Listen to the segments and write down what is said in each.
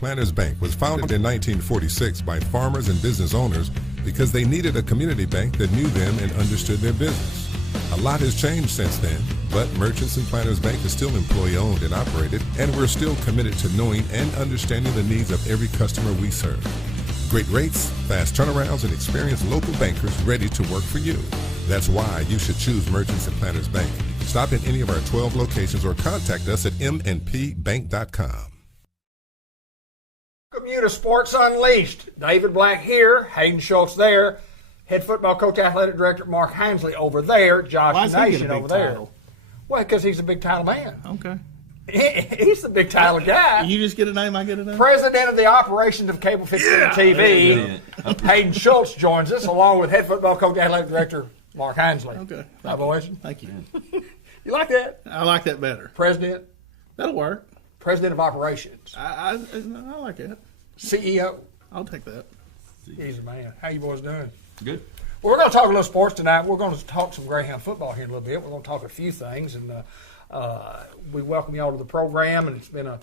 Planters Bank was founded in 1946 by farmers and business owners because they needed a community bank that knew them and understood their business. A lot has changed since then, but Merchants and Planters Bank is still employee-owned and operated, and we're still committed to knowing and understanding the needs of every customer we serve. Great rates, fast turnarounds, and experienced local bankers ready to work for you. That's why you should choose Merchants and Planters Bank. Stop in any of our 12 locations or contact us at mnpbank.com. Welcome you to Sports Unleashed. David Black here, Hayden Schultz there, head football coach, athletic director Mark Hinsley over there, Josh Nation over there. Well, because he's a big title man. Okay. He's the big title guy. You just get a name, I get a name. President of the operations of Cable 15 TV, Hayden Schultz joins us, along with head football coach, athletic director Mark Hinsley. Okay. Hi, boys. Thank you. You like that? I like that better. President? That'll work. President of operations. I like it. CEO? I'll take that. He's a man. How you boys doing? Good. Well, we're going to talk a little sports tonight. We're going to talk some Greyhound football here in a little bit. We're going to talk a few things, and we welcome you all to the program, and it's been a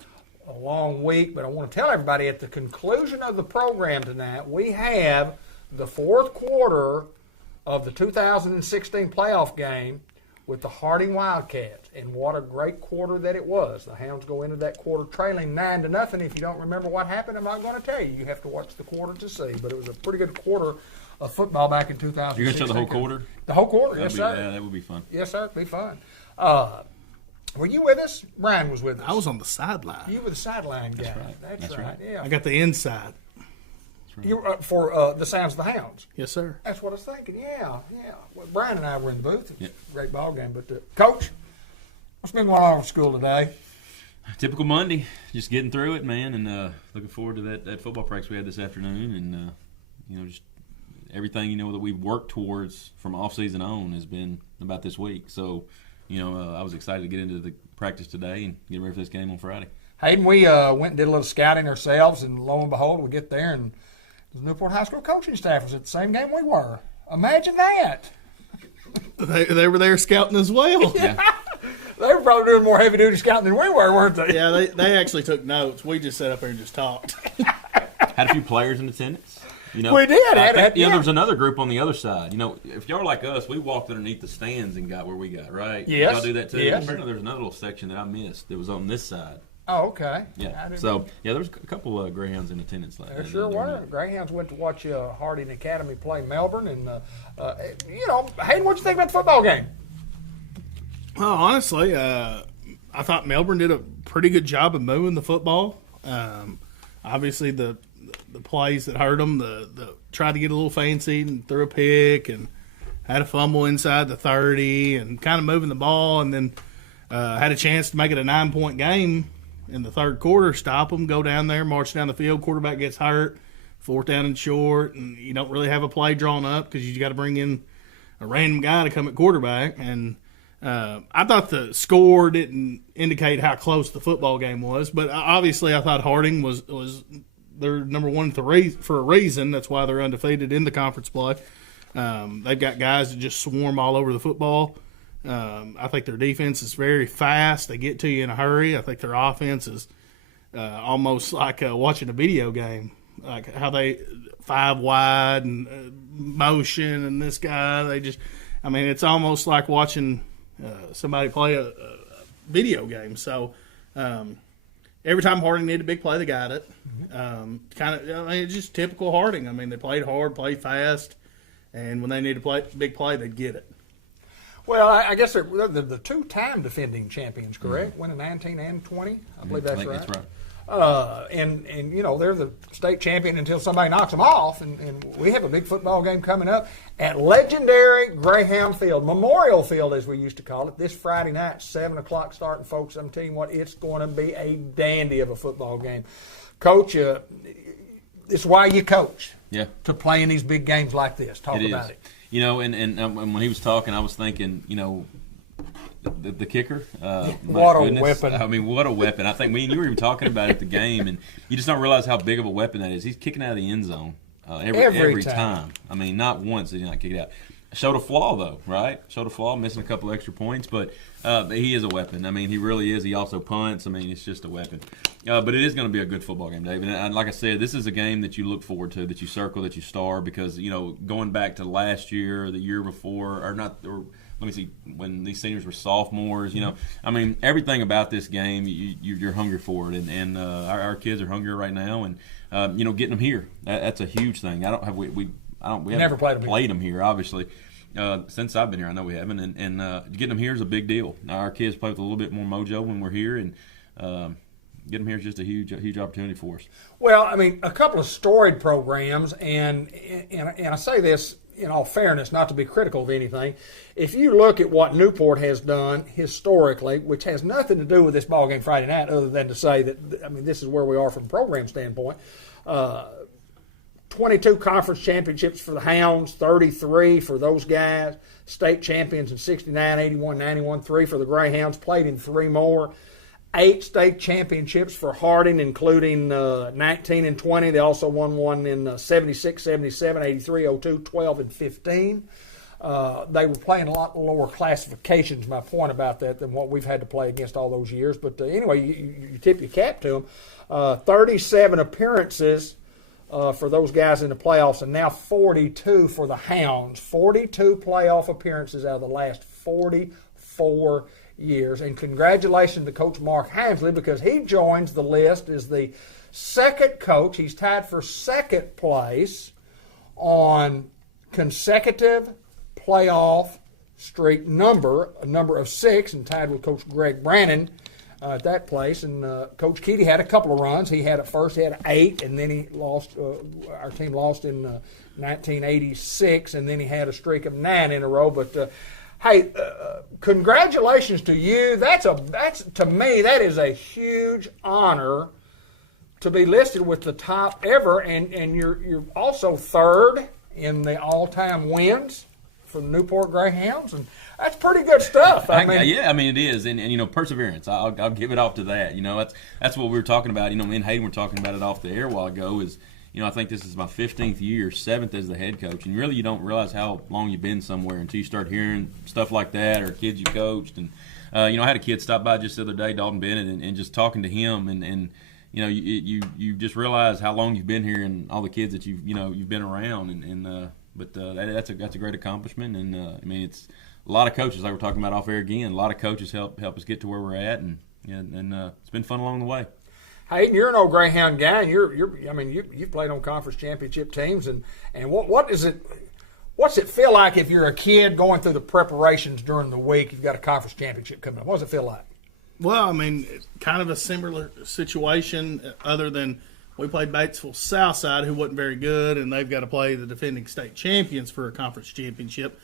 long week, but I want to tell everybody at the conclusion of the program tonight, we have the fourth quarter of the 2016 playoff game with the Harding Wildcats, and what a great quarter that it was. The Hounds go into that quarter trailing 9-0. If you don't remember what happened, I'm not going to tell you. You have to watch the quarter to see, but it was a pretty good quarter of football back in 2016. You're going to show the whole quarter? The whole quarter, yes, sir. Yeah, that would be fun. Yes, sir. It'd be fun. Were you with us? Brian was with us. I was on the sideline. You were the sideline guy. That's right. Yeah. I got the inside. You were for the Sounds of the Hounds. Yes, sir. That's what I was thinking. Yeah. Well, Brian and I were in the booth. It was Yep. a great ball game. But Coach, what's been going on at school today? Typical Monday, just getting through it, man, and looking forward to that football practice we had this afternoon, and just everything that we've worked towards from off season on has been about this week. So, I was excited to get into the practice today and get ready for this game on Friday. Hayden, we went and did a little scouting ourselves, and lo and behold, we get there, and the Newport High School coaching staff was at the same game we were. Imagine that. They were there scouting as well. Yeah. They were probably doing more heavy-duty scouting than we were, weren't they? Yeah, they actually took notes. We just sat up there and just talked. Had a few players in attendance. We did. There was another group on the other side. If y'all are like us, we walked underneath the stands and got where we got, right? Yes. Y'all do that too? Yes. Apparently there's another little section that I missed that was on this side. Oh, okay. Yeah. So, there was a couple of Greyhounds in attendance. There sure were. Greyhounds went to watch Harding Academy play Melbourne. And, Hayden, what'd you think about the football game? Well, honestly, I thought Melbourne did a pretty good job of moving the football. Obviously, the plays that hurt them, the tried to get a little fancy and threw a pick and had a fumble inside the 30 and kind of moving the ball, and then had a chance to make it a 9-point game in the third quarter, stop them, go down there, march down the field, quarterback gets hurt, 4th down and short, and you don't really have a play drawn up because you got to bring in a random guy to come at quarterback. And I thought the score didn't indicate how close the football game was, but obviously I thought Harding was their number one for a reason. That's why they're undefeated in the conference play. They've got guys that just swarm all over the football. I think their defense is very fast. They get to you in a hurry. I think their offense is almost like watching a video game, like how they 5 wide and motion and this guy. It's almost like watching somebody play a video game. So every time Harding needed a big play, they got it. It's just typical Harding. They played hard, played fast, and when they needed to play big play, they'd get it. Well, I guess they're the two-time defending champions, correct? Mm-hmm. Winning 19 and 20. I believe that's right. That's right. And they're the state champion until somebody knocks them off. And we have a big football game coming up at legendary Greyhound Field, Memorial Field as we used to call it, this Friday night, 7 o'clock starting, folks. I'm telling you what, it's going to be a dandy of a football game. Coach, it's why you coach. Yeah. To play in these big games like this. Talk about it. And when he was talking, I was thinking, the kicker. What a weapon. What a weapon. I think me and you were even talking about it at the game, and you just don't realize how big of a weapon that is. He's kicking out of the end zone every time. Not once did he not kick it out. Showed a flaw, though, right? Showed a flaw, missing a couple extra points, but he is a weapon. I mean, he really is. He also punts. I mean, it's just a weapon. But it is going to be a good football game, David. And like I said, this is a game that you look forward to, that you circle, that you star, because, going back to last year or the year before, let me see, when these seniors were sophomores, I mean, everything about this game, you're hungry for it, and our kids are hungry right now, and getting them here, that's a huge thing. We haven't played them here, obviously. Since I've been here, I know we haven't, and getting them here is a big deal. Now, our kids play with a little bit more mojo when we're here, and getting them here is just a huge opportunity for us. Well, I mean, a couple of storied programs, and I say this in all fairness, not to be critical of anything. If you look at what Newport has done historically, which has nothing to do with this ball game Friday night, other than to say that, I mean, this is where we are from a program standpoint. 22 conference championships for the Hounds, 33 for those guys. State champions in 69, 81, 91, 3 for the Greyhounds, played in 3 more. 8 state championships for Harding, including 19 and 20. They also won one in 76, 77, 83, 02, 12, and 15. They were playing a lot lower classifications, my point about that, than what we've had to play against all those years. But anyway, you tip your cap to them. 37 appearances for those guys in the playoffs, and now 42 for the Hounds. 42 playoff appearances out of the last 44 years. And congratulations to Coach Mark Hamsley, because he joins the list as the second coach. He's tied for second place on consecutive playoff streak number, a number of 6, and tied with Coach Greg Brannon at that place. And Coach Keaty had a couple of runs. He had at first, he had 8, and then he lost. Our team lost in 1986, and then he had a streak of 9 in a row. But hey, congratulations to you. That's to me, that is a huge honor to be listed with the top ever, and you're also third in the all-time wins for the Newport Greyhounds, and that's pretty good stuff. I mean, it is, and perseverance. I'll give it off to that. That's what we were talking about. Me and Hayden were talking about it off the air a while ago. Is I think this is my 15th year, 7th as the head coach, and really you don't realize how long you've been somewhere until you start hearing stuff like that, or kids you coached. And I had a kid stop by just the other day, Dalton Bennett, and just talking to him, and you just realize how long you've been here and all the kids that you've been around, but that's a great accomplishment, and I mean, it's a lot of coaches, like we're talking about off air again. A lot of coaches help us get to where we're at, and it's been fun along the way. Hey, you're an old Greyhound guy. You've played on conference championship teams, and what's it feel like if you're a kid going through the preparations during the week? You've got a conference championship coming up. What does it feel like? Well, I mean, it's kind of a similar situation, other than we played Batesville Southside, who wasn't very good, and they've got to play the defending state champions for a conference championship.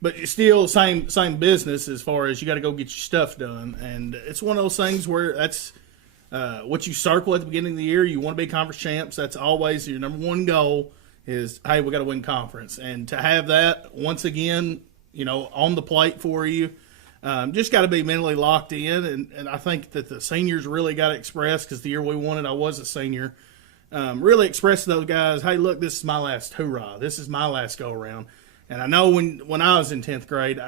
But it's still same business as far as you got to go get your stuff done. And it's one of those things where that's what you circle at the beginning of the year. You want to be conference champs. That's always your number one goal is, hey, we got to win conference. And to have that, once again, on the plate for you, just got to be mentally locked in. And I think that the seniors really got to express, because the year we won it, I was a senior, really express to those guys, hey, look, this is my last hoorah. This is my last go-around. And I know when I was in 10th grade,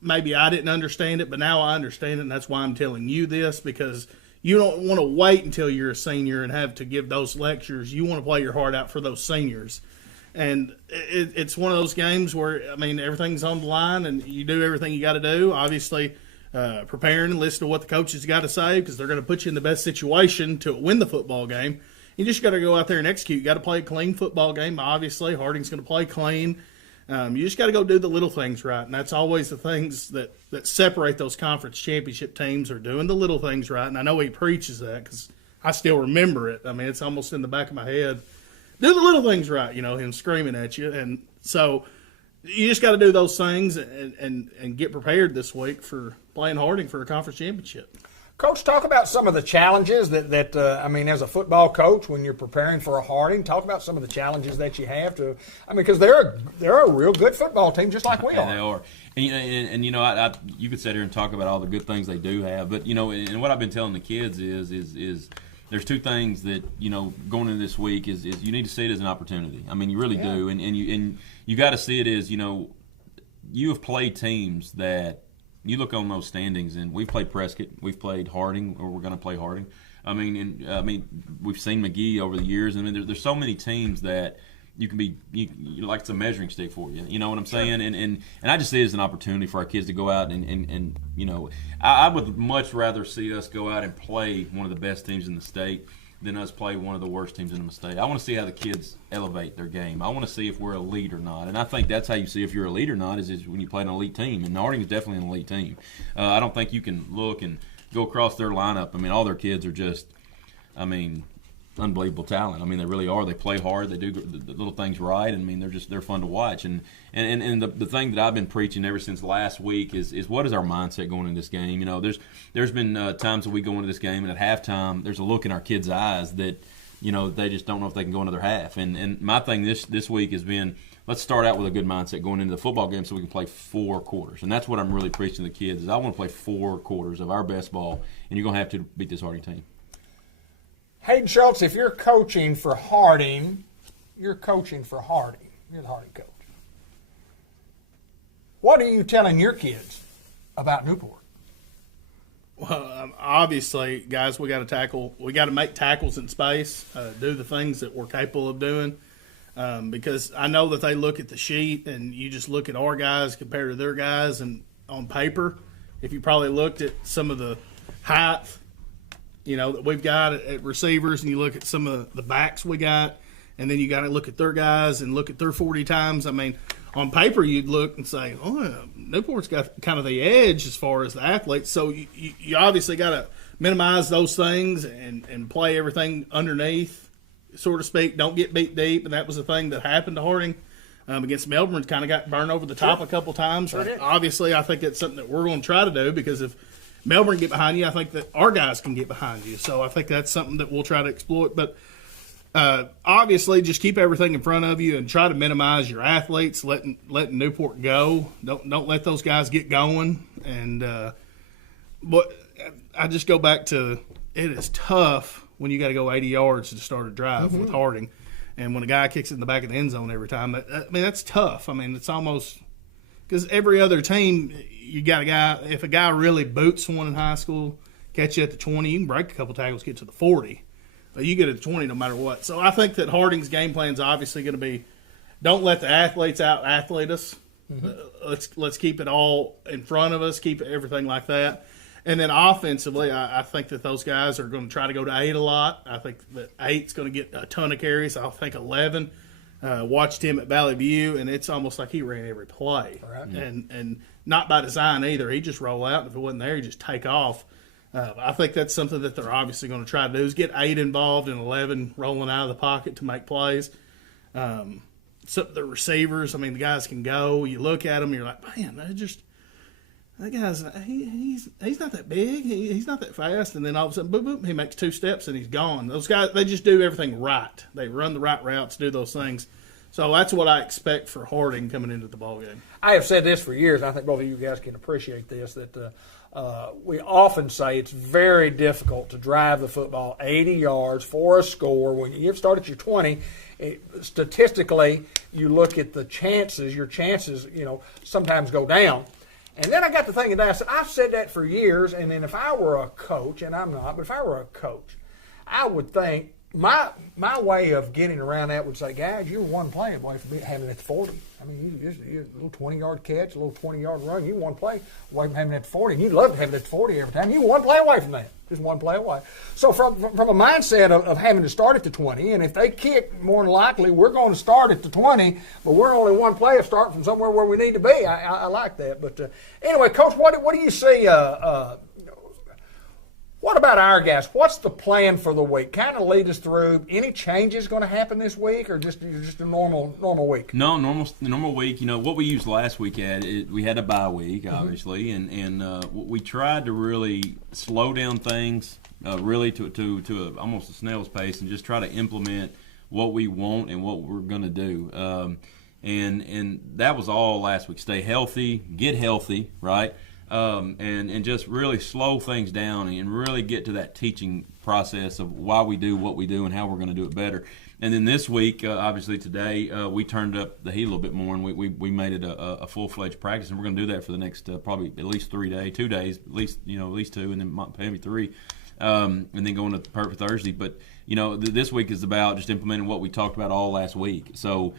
maybe I didn't understand it, but now I understand it, and that's why I'm telling you this, because you don't want to wait until you're a senior and have to give those lectures. You want to play your heart out for those seniors. And it's one of those games where, I mean, everything's on the line, and you do everything you got to do. Obviously, preparing and listen to what the coaches got to say, because they're going to put you in the best situation to win the football game. You just got to go out there and execute. You got to play a clean football game. Obviously, Harding's going to play clean. You just got to go do the little things right, and that's always the things that separate those conference championship teams, are doing the little things right. And I know he preaches that, because I still remember it. I mean, it's almost in the back of my head. Do the little things right, him screaming at you. And so you just got to do those things and get prepared this week for playing Harding for a conference championship. Coach, talk about some of the challenges that as a football coach, when you're preparing for a Harding, talk about some of the challenges that you have to. Because they're a real good football team, just like we are. They are. And you could sit here and talk about all the good things they do have, but and what I've been telling the kids is there's two things that going into this week is you need to see it as an opportunity. I mean, you really do, and you got to see it as you have played teams that you look on those standings, and we've played Prescott, we've played Harding, or we're going to play Harding. I mean, we've seen McGee over the years. I mean, there's so many teams that you can be, you like it's a measuring stick for you. You know what I'm saying? And I just see it as an opportunity for our kids to go out and you know, I would much rather see us go out and play one of the best teams in the state than us play one of the worst teams in the state. I want to see how the kids elevate their game. I want to see if we're elite or not. And I think that's how you see if you're elite or not is when you play an elite team. And Harding is definitely an elite team. I don't think you can look and go across their lineup. I mean, all their kids are just, I mean, unbelievable talent. I mean, they really are. They play hard. They do the little things right. I mean, they're fun to watch. And the thing that I've been preaching ever since last week is what is our mindset going into this game? You know, there's been times that we go into this game and at halftime there's a look in our kids' eyes that, you know, they just don't know if they can go another half. And my thing this week has been, let's start out with a good mindset going into the football game so we can play 4 quarters. And that's what I'm really preaching to the kids is I want to play 4 quarters of our best ball, and you're going to have to beat this Harding team. Hayden Schultz, if you're coaching for Harding, you're the Harding coach. What are you telling your kids about Newport? Well, obviously, guys, we got to tackle. We got to make tackles in space, do the things that we're capable of doing. Because I know that they look at the sheet, and you just look at our guys compared to their guys, and on paper, if you probably looked at some of the height, you know, that we've got at receivers, and you look at some of the backs we got, and then you got to look at their guys and look at their 40 times. I mean, on paper, you'd look and say, oh, Newport's got kind of the edge as far as the athletes. So you obviously got to minimize those things and play everything underneath, so to speak. Don't get beat deep, and that was the thing that happened to Harding against Melbourne. Kind of got burned over the top a couple times. Obviously, I think that's something that we're going to try to do because if Melbourne get behind you, I think that our guys can get behind you. So I think that's something that we'll try to exploit. But obviously, just keep everything in front of you and try to minimize your athletes, letting Newport go. Don't let those guys get going. And but I just go back to it is tough when you got to go 80 yards to start a drive with Harding, and when a guy kicks it in the back of the end zone every time. I mean, that's tough. I mean, it's almost because every other team. You got a guy, if a guy really boots someone in high school, catch you at the 20, you can break a couple tackles, get to the 40. But you get at the 20 no matter what. So I think that Harding's game plan is obviously going to be don't let the athletes out-athlete us. Let's keep it all in front of us, keep everything like that. And then offensively, I think that those guys are going to try to go to 8 a lot. I think that 8's going to get a ton of carries. I think 11. Watched him at Valley View, and it's almost like he ran every play. Right. And not by design either. He just roll out, and if it wasn't there, he just take off. I think that's something that they're obviously going to try to do is get 8 involved and 11 rolling out of the pocket to make plays. So the receivers, I mean, the guys can go. You look at them, you're like, man, that guy's he's not that big. He's not that fast. And then all of a sudden, boom, boom, he makes 2 steps and he's gone. Those guys, they just do everything right. They run the right routes, do those things. So that's what I expect for Harding coming into the ballgame. I have said this for years, and I think both of you guys can appreciate this, that we often say it's very difficult to drive the football 80 yards for a score. When you start at your 20, statistically, you look at the chances, your chances, sometimes go down. And then I got to thinking, I said, I've said that for years, and then if I were a coach, and I'm not, but if I were a coach, I would think my way of getting around that would say, guys, you're one play away from having it at 40. I mean, you're a little 20-yard catch, a little 20-yard run. You one play away from having it at 40, and you'd love to have it at 40 every time. You one play away from that, just one play away. So from a mindset of having to start at the 20, and if they kick, more than likely, we're going to start at the 20, but we're only one play of starting from somewhere where we need to be. I like that. But anyway, Coach, what do you see what about our guys? What's the plan for the week? Kind of lead us through. Any changes going to happen this week, or just a normal week? No, normal week. What we used last week we had a bye week, obviously, and we tried to really slow down things, really to almost a snail's pace, and just try to implement what we want and what we're going to do. And that was all last week. Stay healthy, get healthy, right? and just really slow things down and really get to that teaching process of why we do what we do and how we're going to do it better. And then this week, obviously today, we turned up the heat a little bit more, and we made it a full-fledged practice, and we're going to do that for the next probably at least 2 days, at least 2, and then maybe 3, and then going to Perfect Thursday. But this week is about just implementing what we talked about all last week. So.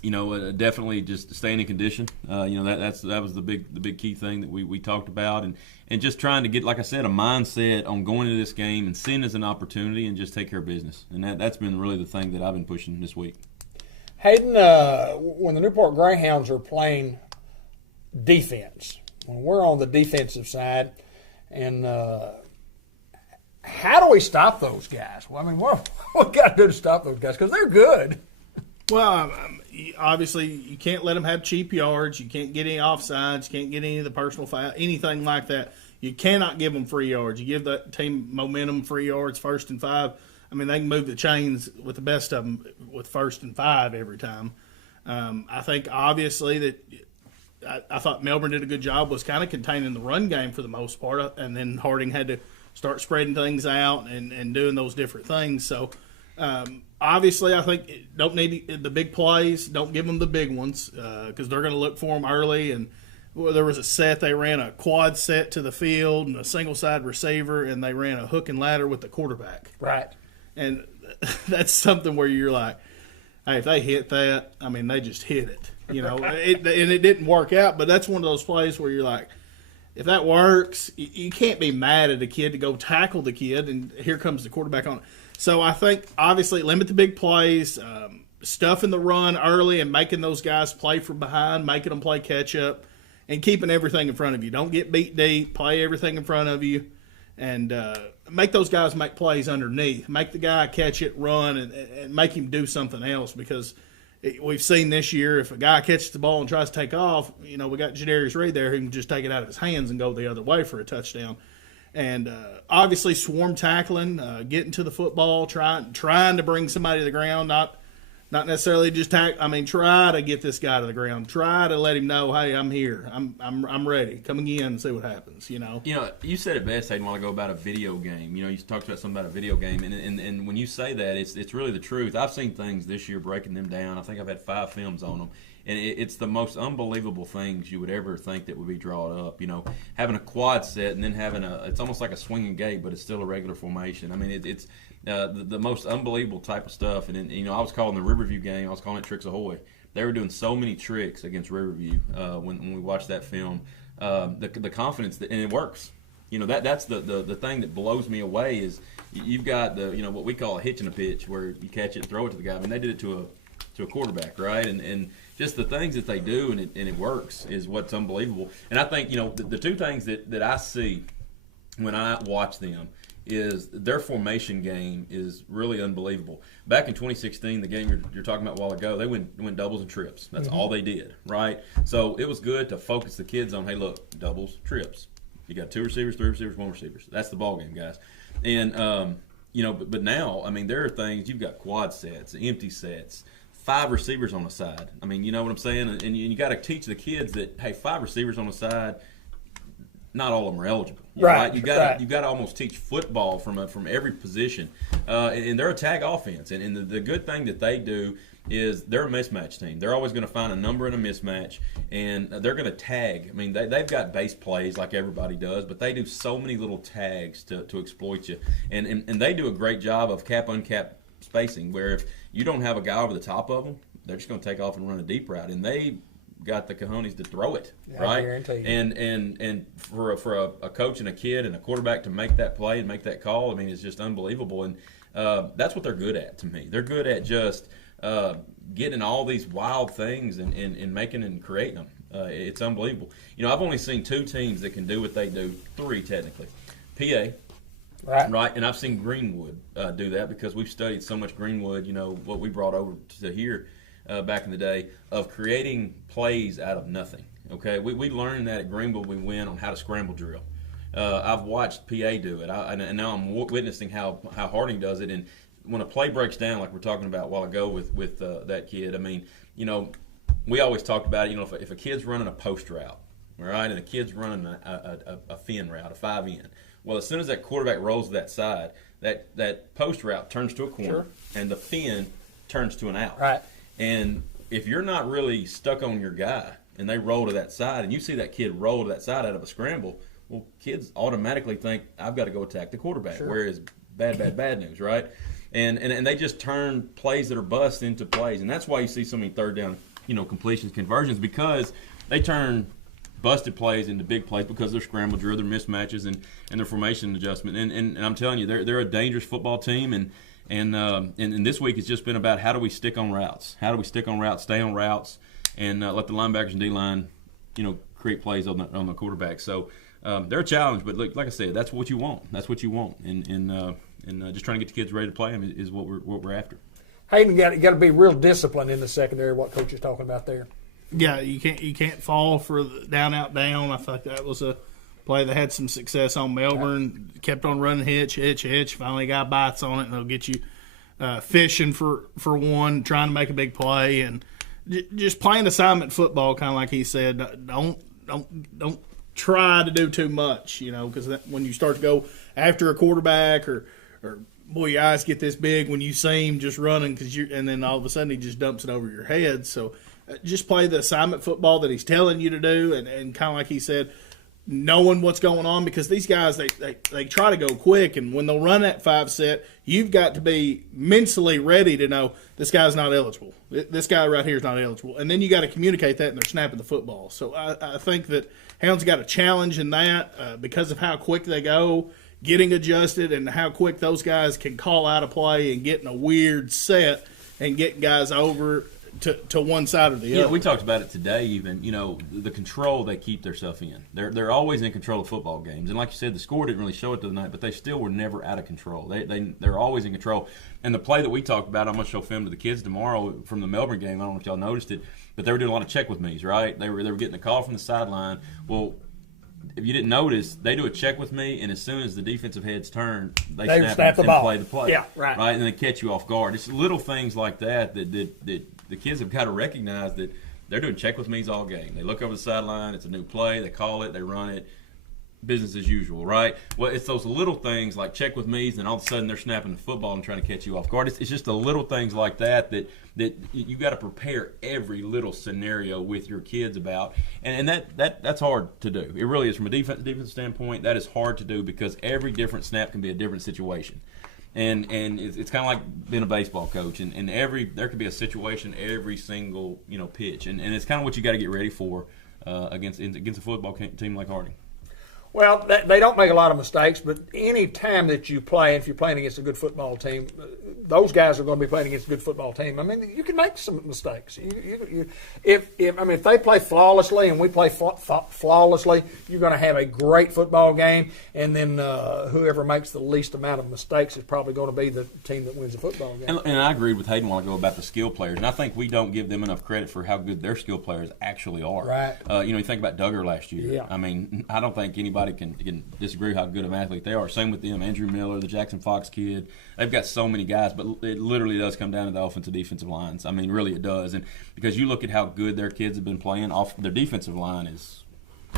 Definitely just staying in condition. That was the big key thing that we talked about, and just trying to get, like I said, a mindset on going into this game and seeing it as an opportunity and just take care of business. And that's been really the thing that I've been pushing this week. Hayden, when the Newport Greyhounds are playing defense, when we're on the defensive side, and how do we stop those guys? Well, I mean, what we got to do to stop those guys, because they're good. Well, obviously, you can't let them have cheap yards. You can't get any offsides. You can't get any of the personal foul, anything like that. You cannot give them free yards. You give that team momentum, free yards, 1st and 5. I mean, they can move the chains with the best of them with 1st and 5 every time. I think, obviously, that I thought Melbourne did a good job was kind of containing the run game for the most part, and then Harding had to start spreading things out and doing those different things. So, obviously, I think don't need the big plays. Don't give them the big ones because they're going to look for them early. And there was a set. They ran a quad set to the field and a single-side receiver, and they ran a hook and ladder with the quarterback. Right. And that's something where you're like, hey, if they hit that, I mean, they just hit it. And it didn't work out. But that's one of those plays where you're like, if that works, you can't be mad at a kid to go tackle the kid, and here comes the quarterback on it. So I think, obviously, limit the big plays, stuffing the run early and making those guys play from behind, making them play catch-up, and keeping everything in front of you. Don't get beat deep. Play everything in front of you, and make those guys make plays underneath. Make the guy catch it, run, and make him do something else because we've seen this year if a guy catches the ball and tries to take off, we got Jadarius Reed there who can just take it out of his hands and go the other way for a touchdown. And obviously swarm tackling, getting to the football, trying to bring somebody to the ground, not necessarily just try to get this guy to the ground. Try to let him know, hey, I'm here. I'm ready. Come again and see what happens, You said it best, Hayden, a while ago about a video game. You talked about something about a video game, and when you say that, it's really the truth. I've seen things this year breaking them down. I think I've had 5 films on them. And it's the most unbelievable things you would ever think that would be drawn up. Having a quad set and then having it's almost like a swinging gate, but it's still a regular formation. I mean, it's the most unbelievable type of stuff. And I was calling the Riverview game, I was calling it Tricks Ahoy. They were doing so many tricks against Riverview when we watched that film. The confidence, and it works. That's the thing that blows me away is you've got what we call a hitch and a pitch, where you catch it and throw it to the guy. I mean, they did it to a quarterback, right? And just the things that they do and it works is what's unbelievable. And I think the 2 things that I see when I watch them is their formation game is really unbelievable. Back in 2016, the game you're talking about a while ago, they went doubles and trips. That's all they did, right? So it was good to focus the kids on, hey, look, doubles, trips. You got 2 receivers, 3 receivers, 1 receiver. That's the ball game, guys. And but now, I mean, there are things. You've got quad sets, empty sets, 5 receivers on the side. I mean, you know what I'm saying? And you got to teach the kids that, hey, 5 receivers on the side, not all of them are eligible. Right. You got to almost teach football from every position. And they're a tag offense. And the good thing that they do is they're a mismatch team. They're always going to find a number in a mismatch, and they're going to tag. I mean, they've got base plays like everybody does, but they do so many little tags to exploit you. And they do a great job of cap-uncap spacing, where if you don't have a guy over the top of them, they're just going to take off and run a deep route, and they got the cojones to throw it, right? I guarantee you. And for a coach and a kid and a quarterback to make that play and make that call, I mean, it's just unbelievable. And that's what they're good at to me. They're good at just getting all these wild things and making and creating them. It's unbelievable. I've only seen 2 teams that can do what they do, 3 technically. PA. Right, and I've seen Greenwood do that because we've studied so much Greenwood, what we brought over to here back in the day of creating plays out of nothing. Okay, we learned that at Greenwood. We went on how to scramble drill. I've watched PA do it, and now I'm witnessing how Harding does it. And when a play breaks down, like we're talking about a while ago with that kid, I mean, we always talked about it. If a kid's running a post route, all right, and the kid's running a fin route, a 5-in. Well, as soon as that quarterback rolls to that side, that post route turns to a corner, and the fin turns to an out. Right. And if you're not really stuck on your guy and they roll to that side, and you see that kid roll to that side out of a scramble, well, kids automatically think, I've got to go attack the quarterback, whereas bad news, right? And they just turn plays that are bust into plays. And that's why you see so many third down, completions, conversions, because they turn busted plays into big plays because they're scramble drill, their mismatches, and their formation adjustment. And I'm telling you, they're a dangerous football team. And this week it's just been about how do we stick on routes? How do we stick on routes, stay on routes, and let the linebackers and D-line, create plays on the quarterback. So they're a challenge, but like I said, that's what you want. That's what you want. And just trying to get the kids ready to play them is what we're after. Hayden, you got to be real disciplined in the secondary. What Coach is talking about there. Yeah, you can't fall for the down out down. I thought that was a play that had some success on Melbourne. Kept on running hitch. Finally got bites on it, and they'll get you fishing for one, trying to make a big play, and just playing assignment football, kind of like he said. Don't try to do too much, because when you start to go after a quarterback or boy, your eyes get this big when you see him just running and then all of a sudden he just dumps it over your head. So just play the assignment football that he's telling you to do, and kind of like he said, knowing what's going on, because these guys, they try to go quick, and when they'll run that 5 set, you've got to be mentally ready to know this guy's not eligible. This guy right here is not eligible. And then you got to communicate that, and they're snapping the football. So I think that Hound's got a challenge in that because of how quick they go, getting adjusted, and how quick those guys can call out a play and get in a weird set and get guys over to one side or the other. Yeah, we talked about it today even, the control they keep themselves in. They're always in control of football games. And like you said, the score didn't really show it tonight, but they still were never out of control. They're always in control. And the play that we talked about, I'm going to show film to the kids tomorrow from the Melbourne game. I don't know if y'all noticed it, but they were doing a lot of check with me's, right? They were getting a call from the sideline. Well, if you didn't notice, they do a check with me, and as soon as the defensive heads turn, they snap the and ball. play the play. Yeah, right. And they catch you off guard. It's little things like that the kids have got to recognize that they're doing check with me's all game. They look over the sideline, it's a new play, they call it, they run it, business as usual, right? Well, it's those little things like check with me's, and all of a sudden they're snapping the football and trying to catch you off guard. It's just the little things like that you got to prepare every little scenario with your kids about, and that's hard to do. It really is. From a defense standpoint, that is hard to do because every different snap can be a different situation. And it's kind of like being a baseball coach, and there could be a situation every single pitch, and it's kind of what you got to get ready for against a football team like Harding. Well, they don't make a lot of mistakes, but any time that you play, if you're playing against a good football team, those guys are going to be playing against a good football team. I mean, you can make some mistakes. If they play flawlessly and we play flawlessly, you're going to have a great football game, and then whoever makes the least amount of mistakes is probably going to be the team that wins the football game. And I agreed with Hayden a while ago about the skill players, and I think we don't give them enough credit for how good their skill players actually are. Right. You think about Duggar last year. Yeah. I mean, I don't think anybody can disagree how good of an athlete they are. Same with them, Andrew Miller, the Jackson Fox kid. They've got so many guys, but it literally does come down to the offensive defensive lines. I mean, really it does. And because you look at how good their kids have been playing, their defensive line is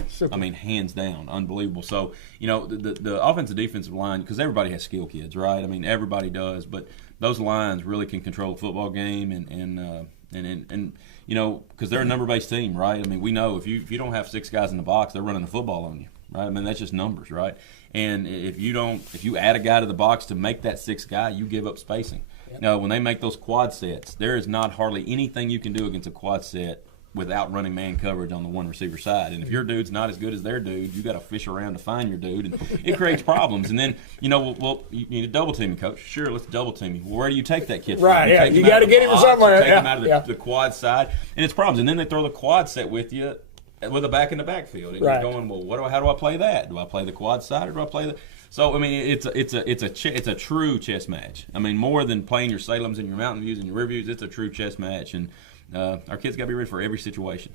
super. I mean, hands down, unbelievable. So, the offensive defensive line, because everybody has skill kids, right? I mean, everybody does, but those lines really can control the football game and because they're a number-based team, right? I mean, we know if you don't have 6 guys in the box, they're running the football on you, right? I mean, that's just numbers, right? And if you add a guy to the box to make that 6th guy, you give up spacing. Yep. Now, when they make those quad sets, there is not hardly anything you can do against a quad set without running man coverage on the one receiver side. And if your dude's not as good as their dude, you got to fish around to find your dude, and it creates problems. And then, well, you need a double teaming coach. Sure, let's double team him. Where do you take that kid from? Right, you got to get him somewhere. Take him out of the quad side, and it's problems. And then they throw the quad set with you with a back in the backfield, and you're going, well, how do I play that? Do I play the quad side or do I play the? So I mean, it's a true chess match. I mean, more than playing your Salems and your Mountain Views and your Riverviews, it's a true chess match, and our kids got to be ready for every situation.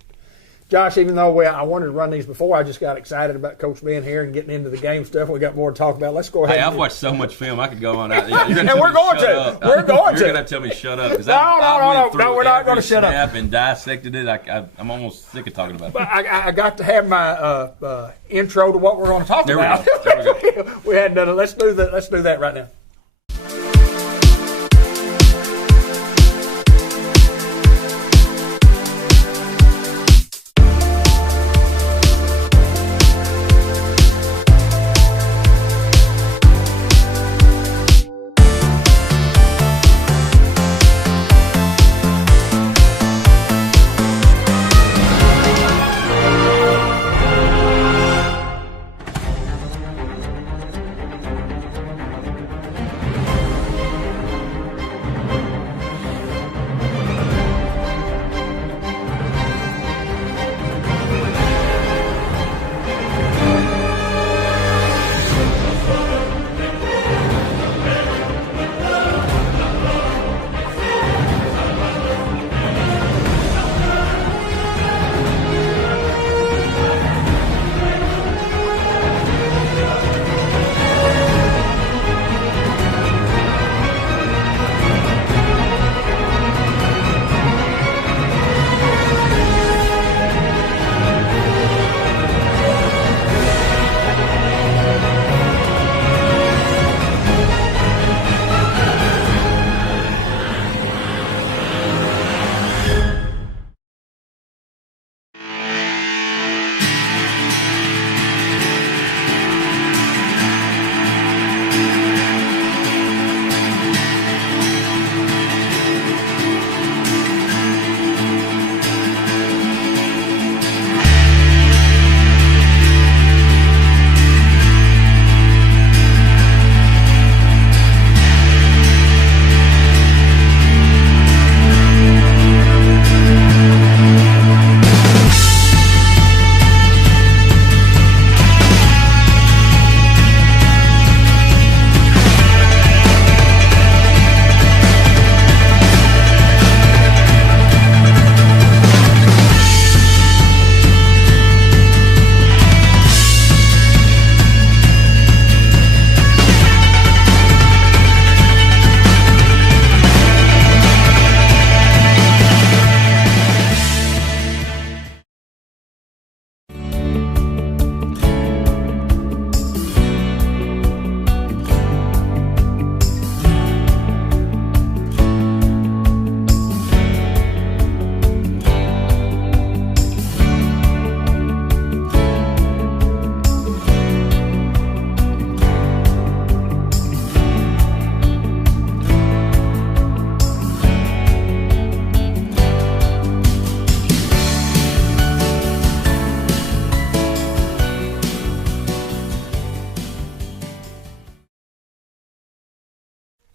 Josh, even though I wanted to run these before, I just got excited about Coach being here and getting into the game stuff. We got more to talk about. Let's go ahead. Hey, I've watched so much film. I could go on. And we're going to. We're going to. You're going to have to tell me to shut up. No, we're not going to shut up. Snap and dissected it. I'm almost sick of talking about it. But I got to have my intro to what we're going to talk about. There we go. We hadn't done it. Let's do that. Let's do that right now.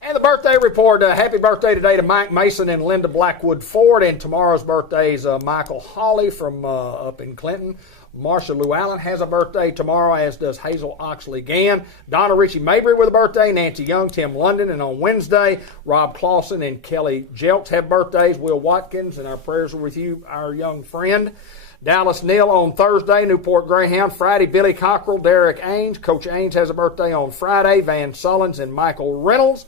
And the birthday report, happy birthday today to Mike Mason and Linda Blackwood Ford, and tomorrow's birthday is Michael Hawley from up in Clinton. Marsha Llewellyn has a birthday tomorrow, as does Hazel Oxley Gann. Donna Ritchie Mabry with a birthday, Nancy Young, Tim London, and on Wednesday, Rob Clausen and Kelly Jelks have birthdays. Will Watkins, and our prayers are with you, our young friend. Dallas Neal on Thursday, Newport Greyhound. Friday, Billy Cockrell, Derek Ains. Coach Ains has a birthday on Friday. Van Sullins and Michael Reynolds.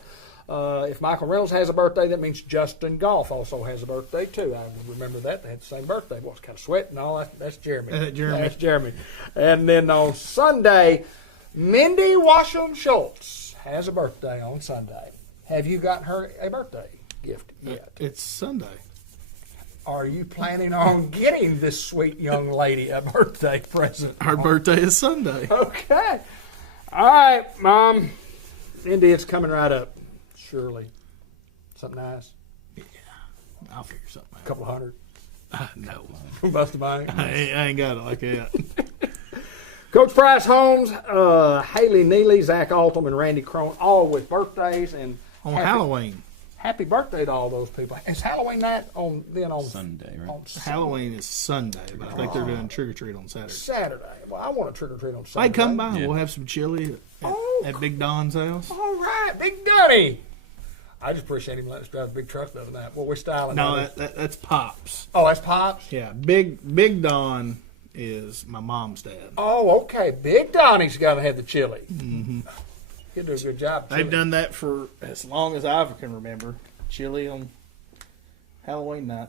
If Michael Reynolds has a birthday, that means Justin Goff also has a birthday, too. I remember that. They had the same birthday. Boy, it's kind of sweating. No, that's Jeremy. That's Jeremy. And then on Sunday, Mindy Washam Schultz has a birthday on Sunday. Have you gotten her a birthday gift yet? It's Sunday. Are you planning on getting this sweet young lady a birthday present? Her birthday is Sunday. Okay. All right, Mom. Mindy, it's coming right up. Surely. Something nice? Yeah. I'll figure something out. A couple $100? No. Bust a bank? I ain't got it like that. Coach Price Holmes, Haley Neely, Zach Altum, and Randy Crone, all with birthdays. And On Halloween. Happy birthday to all those people. Is Halloween night on Sunday, right? On Halloween is Sunday, but I think they're doing trick-or-treat on Saturday. Saturday. Well, I want to trick-or-treat on Saturday. Hey, come by. Yeah. We'll have some chili at Big Don's house. All right, Big Dunny. I just appreciate him letting us drive the big truck the other night. What we styling? No, that's Pops. Oh, that's Pops? Yeah, Big Don is my mom's dad. Oh, okay. Big Donnie's got to have the chili. Mm-hmm. He'll do a good job. They've done that for as long as I can remember. Chili on Halloween night.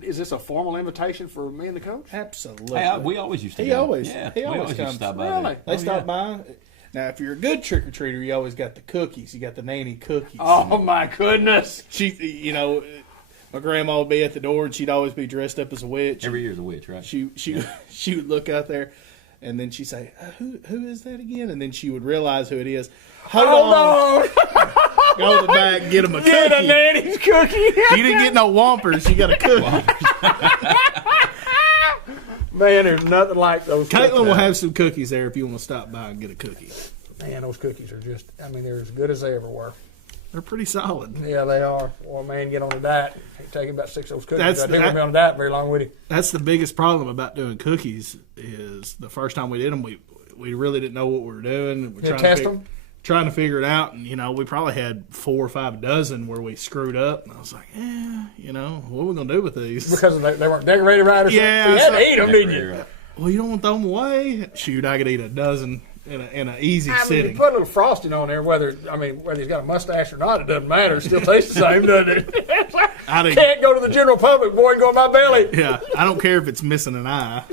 Is this a formal invitation for me and the coach? Absolutely. Hey, we always used to. He go. always Yeah, he we always used to comes. stop by Really? there. They stop by. Now, if you're a good trick or treater, you always got the cookies. You got the nanny cookies. Oh my goodness! She, my grandma would be at the door, and she'd always be dressed up as a witch. Every year's a witch, right? She would look out there, and then she'd say, "Who is that again?" And then she would realize who it is. Hold on. Go to the back, get him a Get cookie. a nanny's cookie. You didn't get no Whompers. You got a cookie. Man, there's nothing like those. Caitlin will have some cookies there if you want to stop by and get a cookie. Man, those cookies are just, they're as good as they ever were. They're pretty solid. Yeah, they are. Well, man, get on a diet. It take him about 6 of those cookies. That's- I think we'll be on a diet very long with you. That's the biggest problem about doing cookies is the first time we did them, we really didn't know what we were doing. We're Test them? trying to figure it out, and we probably had 4 or 5 dozen where we screwed up, and I was like, what are we gonna do with these? Because they weren't decorated right or something? Yeah, So you had so- to eat them, didn't you? Right. Well, you don't want to throw them away. Shoot, I could eat a dozen in an easy You sitting. put a little frosting on there, whether he's got a mustache or not, it doesn't matter. It still tastes the same, doesn't it? It's like, I didn't- can't go to the general public, boy, and go in my belly. Yeah, I don't care if it's missing an eye.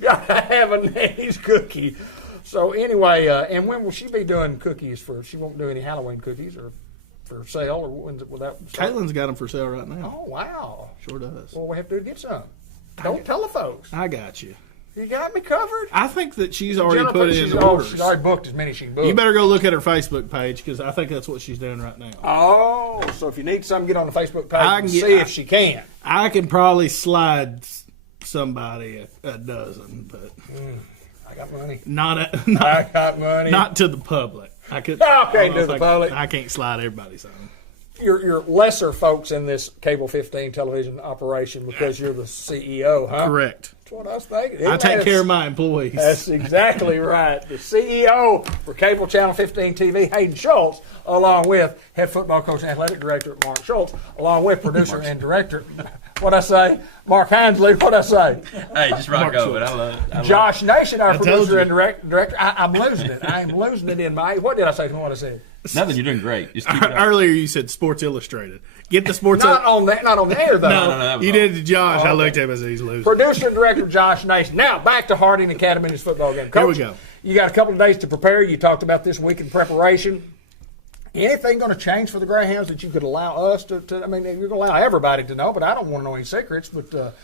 Gotta have a nanny's cookie. So anyway, and when will she be doing cookies she won't do any Halloween cookies or for sale, or when's it, will that start? Caitlin's got them for sale right now. Oh, wow. Sure does. Well, we have to get some. Don't tell the folks. I got you. You got me covered. I think that she's already Jennifer, put in she's orders. already booked as many as she can book. You better go look at her Facebook page because I think that's what she's doing right now. Oh, so if you need some, get on the Facebook page I and can see if she can. I can probably slide somebody a dozen, but I got money. not I got money. not to the public. I could. I can't do don't the think- public. I can't slide everybody's on. You're lesser folks in this Cable 15 television operation because you're the CEO, huh? Correct. That's what I was thinking. I take care of my employees. That's exactly right. The CEO for Cable Channel 15 TV, Hayden Schultz, along with head football coach and athletic director Mark Schultz, along with producer and director, what'd I say? Mark Hinsley, what'd I say? Hey, just rock over it. I love it. Josh Nation, our told producer you. and director. I'm losing it. I am losing it in my. What did I say? What I said? Nothing. You're doing great. Just keep it up. Earlier you said Sports Illustrated. Get the Sports. Not on the air though. No, no, that was you all. did it to Josh. I okay. looked at him as he's losing. Producer and director Josh Nation. Now back to Harding Academy and his football game. Coach, Here we go. You got a couple of days to prepare. You talked about this week in preparation. Anything going to change for the Greyhounds that you could allow us to you're going to allow everybody to know, but I don't want to know any secrets. But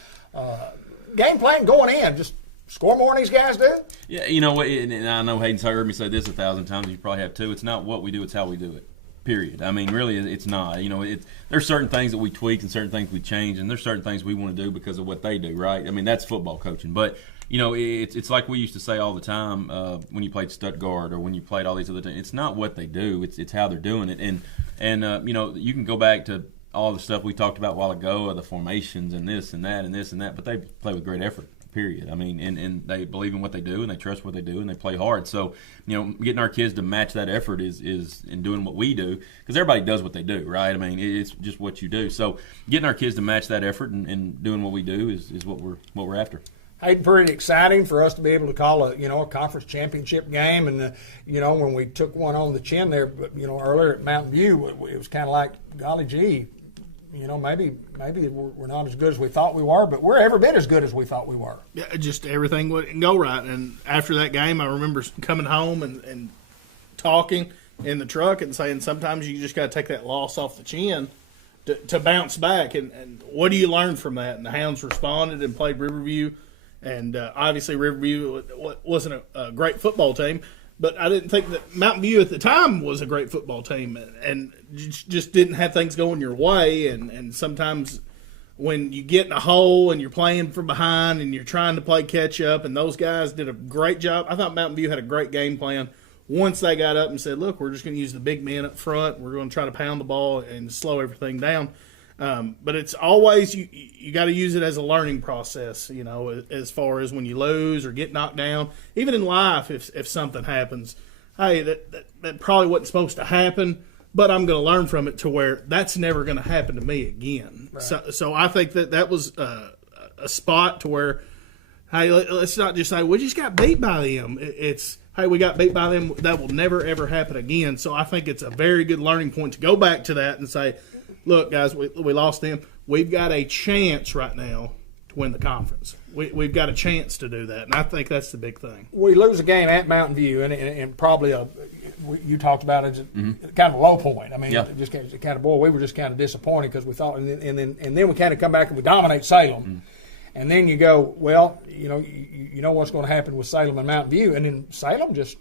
game plan going in, just score more than these guys do. Yeah, you know what? And I know Hayden's heard me say this 1,000 times. You probably have too. It's not what we do; it's how we do it. Period. I mean, really, it's not. There's certain things that we tweak and certain things we change, and there's certain things we want to do because of what they do, right? I mean, that's football coaching. But it's like we used to say all the time when you played Stuttgart or when you played all these other things. It's not what they do; it's how they're doing it. And you can go back to all the stuff we talked about a while ago, of the formations and this and that and this and that. But they play with great effort. Period. I mean, and they believe in what they do, and they trust what they do, and they play hard. So, getting our kids to match that effort is in doing what we do, because everybody does what they do, right? I mean, it's just what you do. So, getting our kids to match that effort and doing what we do is what we're after. Hey, pretty exciting for us to be able to call a conference championship game, and when we took one on the chin there, earlier at Mountain View, it was kind of like, golly gee. Maybe we're not as good as we thought we were, but we're every bit as good as we thought we were. Yeah, just everything wouldn't go right. And after that game, I remember coming home and talking in the truck and saying sometimes you just got to take that loss off the chin to bounce back. And what do you learn from that? And the Hounds responded and played Riverview. And obviously Riverview wasn't a great football team, but I didn't think that Mountain View at the time was a great football team, and just didn't have things going your way. And sometimes when you get in a hole and you're playing from behind and you're trying to play catch up, and those guys did a great job. I thought Mountain View had a great game plan. Once they got up and said, look, we're just going to use the big men up front. We're going to try to pound the ball and slow everything down. But it's always you got to use it as a learning process, as far as when you lose or get knocked down. Even in life, if something happens, hey, that probably wasn't supposed to happen, but I'm going to learn from it to where that's never going to happen to me again. Right. So I think that was a spot to where, hey, let's not just say we just got beat by them. It's, hey, we got beat by them. That will never, ever happen again. So I think it's a very good learning point to go back to that and say, look, guys, we lost them. We've got a chance right now to win the conference. We've got a chance to do that, and I think that's the big thing. We lose a game at Mountain View, and probably you talked about it as kind of a low point. I mean, just kind of, boy, we were just kind of disappointed because we thought, and then we kind of come back and we dominate Salem. And then you go, well, you know what's going to happen with Salem and Mountain View, and then Salem just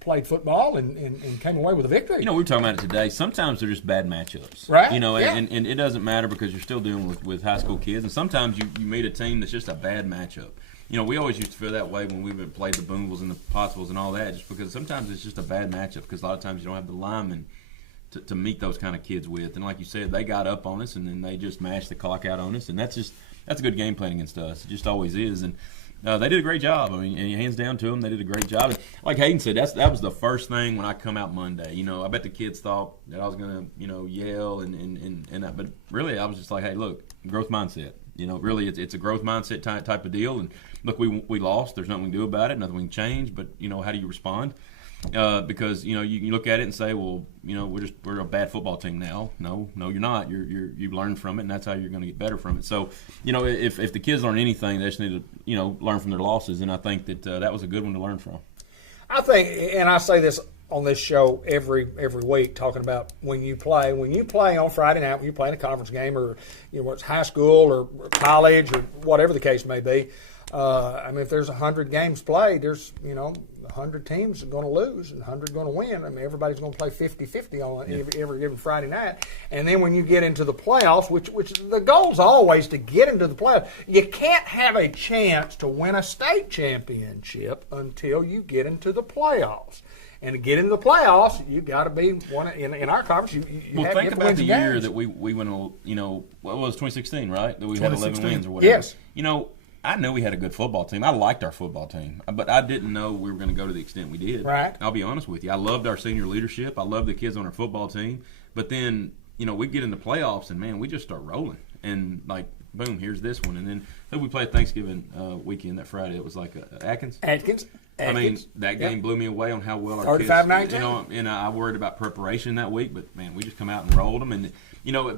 played football and came away with a victory. We were talking about it today. Sometimes they're just bad matchups, right? And it doesn't matter because you're still dealing with high school kids, and sometimes you meet a team that's just a bad matchup. We always used to feel that way when we would play the Boonvilles and the Pottsvilles and all that, just because sometimes it's just a bad matchup because a lot of times you don't have the linemen to meet those kind of kids with. And like you said, they got up on us and then they just mashed the clock out on us, and that's a good game plan against us. It just always is. And they did a great job. I mean, and hands down to them, they did a great job. And like Hayden said, that was the first thing when I come out Monday. I bet the kids thought that I was going to, yell and but really I was just like, hey, look, growth mindset. Really it's a growth mindset type of deal. And look, we lost. There's nothing we can do about it. Nothing we can change. But how do you respond? Because you look at it and say, well, we're a bad football team now. No, you're not. You've learned from it, and that's how you're going to get better from it. So, if the kids learn anything, they just need to learn from their losses, and I think that was a good one to learn from. I think, and I say this on this show every week, talking about when you play on Friday night, when you play in a conference game, or whether it's high school or college or whatever the case may be. If there's 100 games played, there's 100 teams are going to lose and 100 going to win. Everybody's going to play 50-50 on every given Friday night. And then when you get into the playoffs, which the goal is always to get into the playoffs, you can't have a chance to win a state championship until you get into the playoffs. And to get into the playoffs, you got to be one in our conference. You have think to about win the games. year that we went. What was 2016, right? That we had 11 wins or whatever. Yes. I knew we had a good football team. I liked our football team, but I didn't know we were going to go to the extent we did. Right. I'll be honest with you. I loved our senior leadership. I loved the kids on our football team. But then, we get in the playoffs, and, man, we just start rolling. And, boom, here's this one. And then who we played Thanksgiving weekend that Friday? It was Atkins. I mean, that game blew me away on how well our kids. 35-19. And I worried about preparation that week, but, man, we just come out and rolled them. And,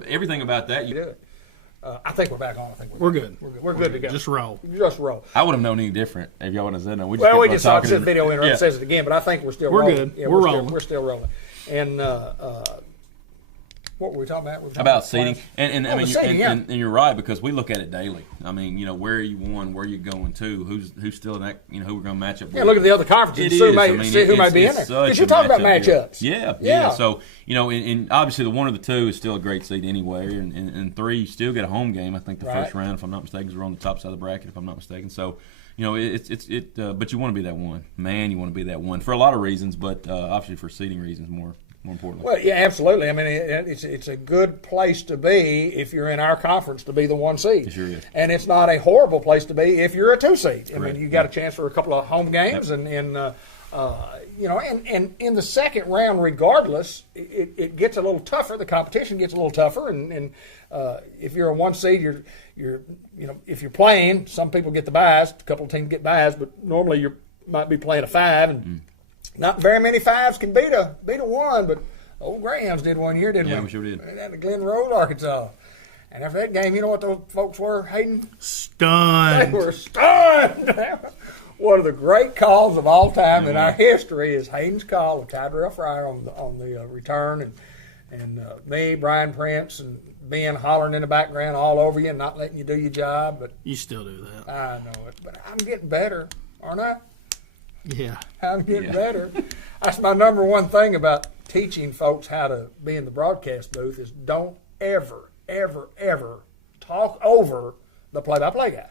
everything about that. You do it. I think we're back on. I think we're good. We're good to go. Just roll. I would have known any different if y'all would have said no. We just saw the video in and says it again, but I think we're still rolling. Good. Yeah, we're rolling. We're still rolling. And what were we talking about? About seating. And seating, and you're right, because we look at it daily. Where are you going, where are you going to, who's still in that, who we're going to match up with. Yeah, look at the other conferences. See who may be in there. Because you talk about matchups. Yeah. So, and obviously the 1 or the 2 is still a great seed anywhere. And 3, you still get a home game. I think the first round, if I'm not mistaken, is we're on the top side of the bracket, if I'm not mistaken. So, but you want to be that one. Man, you want to be that one for a lot of reasons, but obviously for seeding reasons more importantly. Well, yeah, absolutely. It's a good place to be if you're in our conference to be the 1 seed. It sure is. And it's not a horrible place to be if you're a 2 seed. Correct. You got a chance for a couple of home games, and in the second round, regardless, it gets a little tougher. The competition gets a little tougher, and if you're a 1 seed, if you're playing, some people get the byes. A couple of teams get byes, but normally you might be playing a 5 and. Not very many 5s can beat a 1, but old Greyhounds did one year, didn't we? Yeah, we sure did. At Glen Rose, Arkansas. And after that game, you know what those folks were, Hayden? Stunned. They were stunned. One of the great calls of all time in our history is Hayden's call of Tyrell Fryer on the return, and me, Brian Prince, and Ben hollering in the background all over you and not letting you do your job. But you still do that. I know it, but I'm getting better, aren't I? Yeah. I'm getting better. That's my number one thing about teaching folks how to be in the broadcast booth is don't ever, ever, ever talk over the play-by-play guy.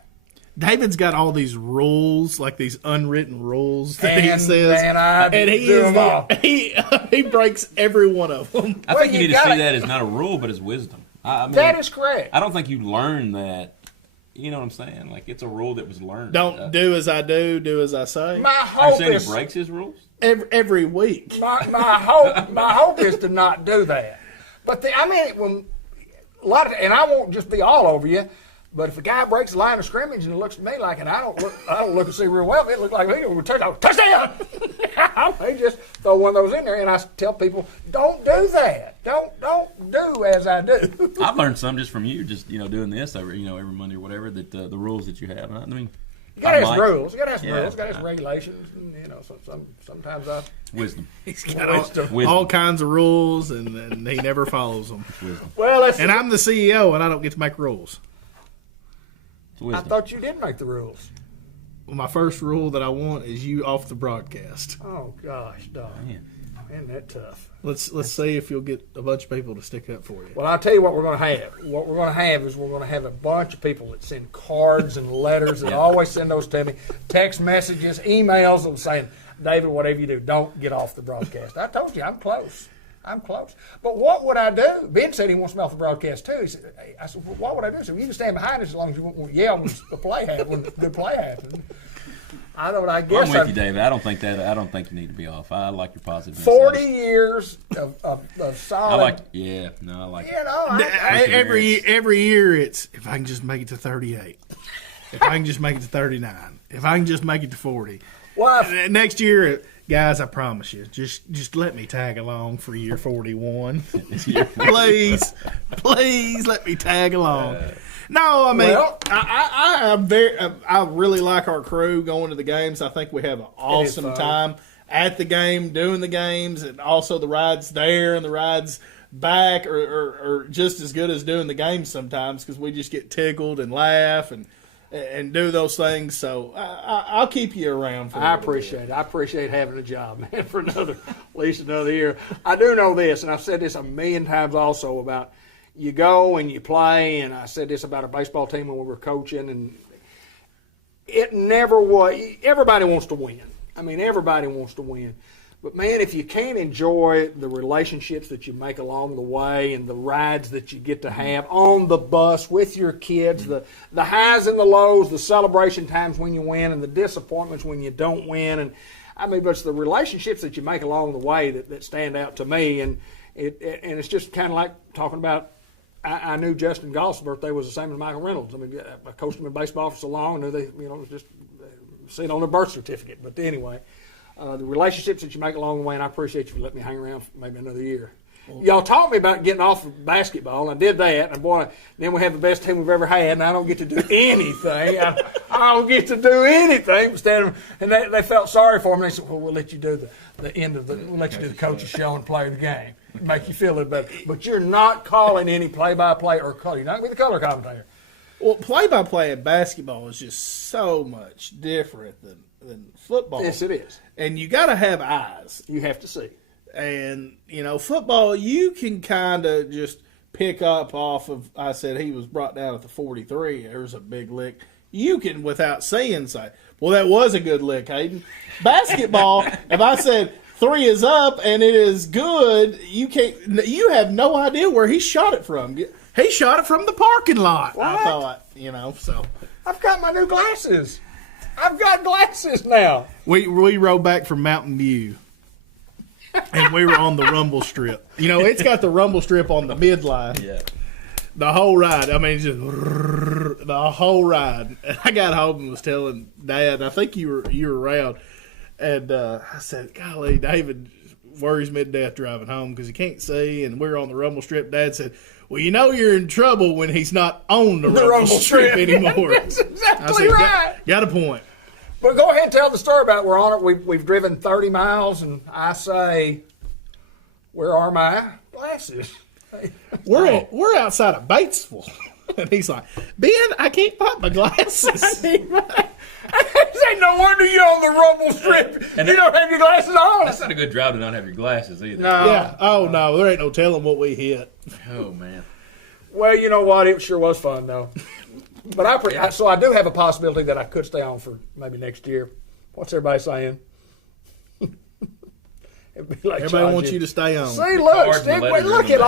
David's got all these rules, like these unwritten rules that he says. And he breaks every one of them. I think you need to see that as not a rule, but as wisdom. That is correct. I don't think you learn that. You know what I'm saying? It's a rule that was learned. Don't do as I do as I say. My hope is he breaks his rules. every week. My hope is to not do that. But when a lot of, and I won't just be all over you. But if a guy breaks the line of scrimmage and it looks to me like, and I don't look and see real well, it looks like he will touchdown. I may just throw one of those in there, and I tell people, don't do that. Don't do as I do. I've learned some just from you, just doing this every Monday or whatever. That the rules that you have. I mean, you gotta have some rules. You gotta have some rules. You gotta have some regulations. And, sometimes wisdom. He's got all kinds of rules, and he never follows them. Well, and I'm the CEO, and I don't get to make rules. Wisdom. I thought you did make the rules. Well, my first rule that I want is you off the broadcast. Oh gosh, Don. Isn't that tough? Let's see if you'll get a bunch of people to stick up for you. Well, I'll tell you what we're going to have. What we're going to have is we're going to have a bunch of people that send cards and letters that always send those to me, text messages, emails, and saying, David, whatever you do, don't get off the broadcast. I told you, I'm close. But what would I do? Ben said he wants me off the broadcast too. I said, well, what would I do? He said, well, you can stand behind us as long as you won't yell when the play happens. I don't. I guess I'm with you, David. I don't think you need to be off. I like your positive. 40 years of solid. I like. Every year it's if I can just make it to 38, if I can just make it to 39, if I can just make it to 40. Well, next year. Guys, I promise you, just let me tag along for year 41. please let me tag along. No, I mean, I really like our crew going to the games. I think we have an awesome time at the game, doing the games, and also the rides there and the rides back are just as good as doing the games sometimes because we just get tickled and laugh and do those things. So I'll keep you around for I appreciate it. I appreciate having a job, man, for at least another year. I do know this, and I've said this a million times also about you go and you play, and I said this about a baseball team when we were coaching, and it never was. Everybody wants to win. I mean, everybody wants to win. But, man, if you can't enjoy the relationships that you make along the way and the rides that you get to have on the bus with your kids, the highs and the lows, the celebration times when you win and the disappointments when you don't win. And, I mean, but it's the relationships that you make along the way that stand out to me. And it's just kind of like talking about I knew Justin Goff's birthday was the same as Michael Reynolds. I mean, I coached him in baseball for so long, I knew it was just see it on their birth certificate. But anyway. The relationships that you make along the way, and I appreciate you for letting me hang around for maybe another year. Y'all taught me about getting off of basketball, and I did that. And boy, then we have the best team we've ever had, and I don't get to do anything. I don't get to do anything. And they felt sorry for me. They said, well, we'll let you do the end of we'll let you do the coach's show and play the game. Make you feel a little better. But you're not calling any play-by-play or color. You're not going to be the color commentator. Well, play-by-play in basketball is just so much different than football. Yes, it is. And you got to have eyes. You have to see. And, football, you can kind of just pick up off of, I said he was brought down at the 43. There's a big lick. You can, without saying, say, well, that was a good lick, Hayden. Basketball, if I said 3 is up and it is good, you have no idea where he shot it from. He shot it from the parking lot, what? I thought, so. I've got my new glasses. I've got glasses now. We rode back from Mountain View, and we were on the rumble strip. It's got the rumble strip on the midline. Yeah. The whole ride. I mean, just the whole ride. And I got home and was telling Dad, I think you were around, and I said, golly, David worries me to death driving home because he can't see, and we're on the rumble strip. Dad said, well, you're in trouble when he's not on the rumble strip anymore. That's exactly right. Got a point. But go ahead and tell the story about it. We're on it. We've driven 30 miles, and I say, where are my glasses? We're outside of Batesville. And he's like, Ben, I can't find my glasses. Ain't no wonder you're on the rumble strip. And you don't have your glasses on. That's not a good drive to not have your glasses either. No. Yeah. Oh, no. There ain't no telling what we hit. Oh, man. Well, you know what? It sure was fun, though. But I do have a possibility that I could stay on for maybe next year. What's everybody saying? Like everybody wants you to stay on. See, look at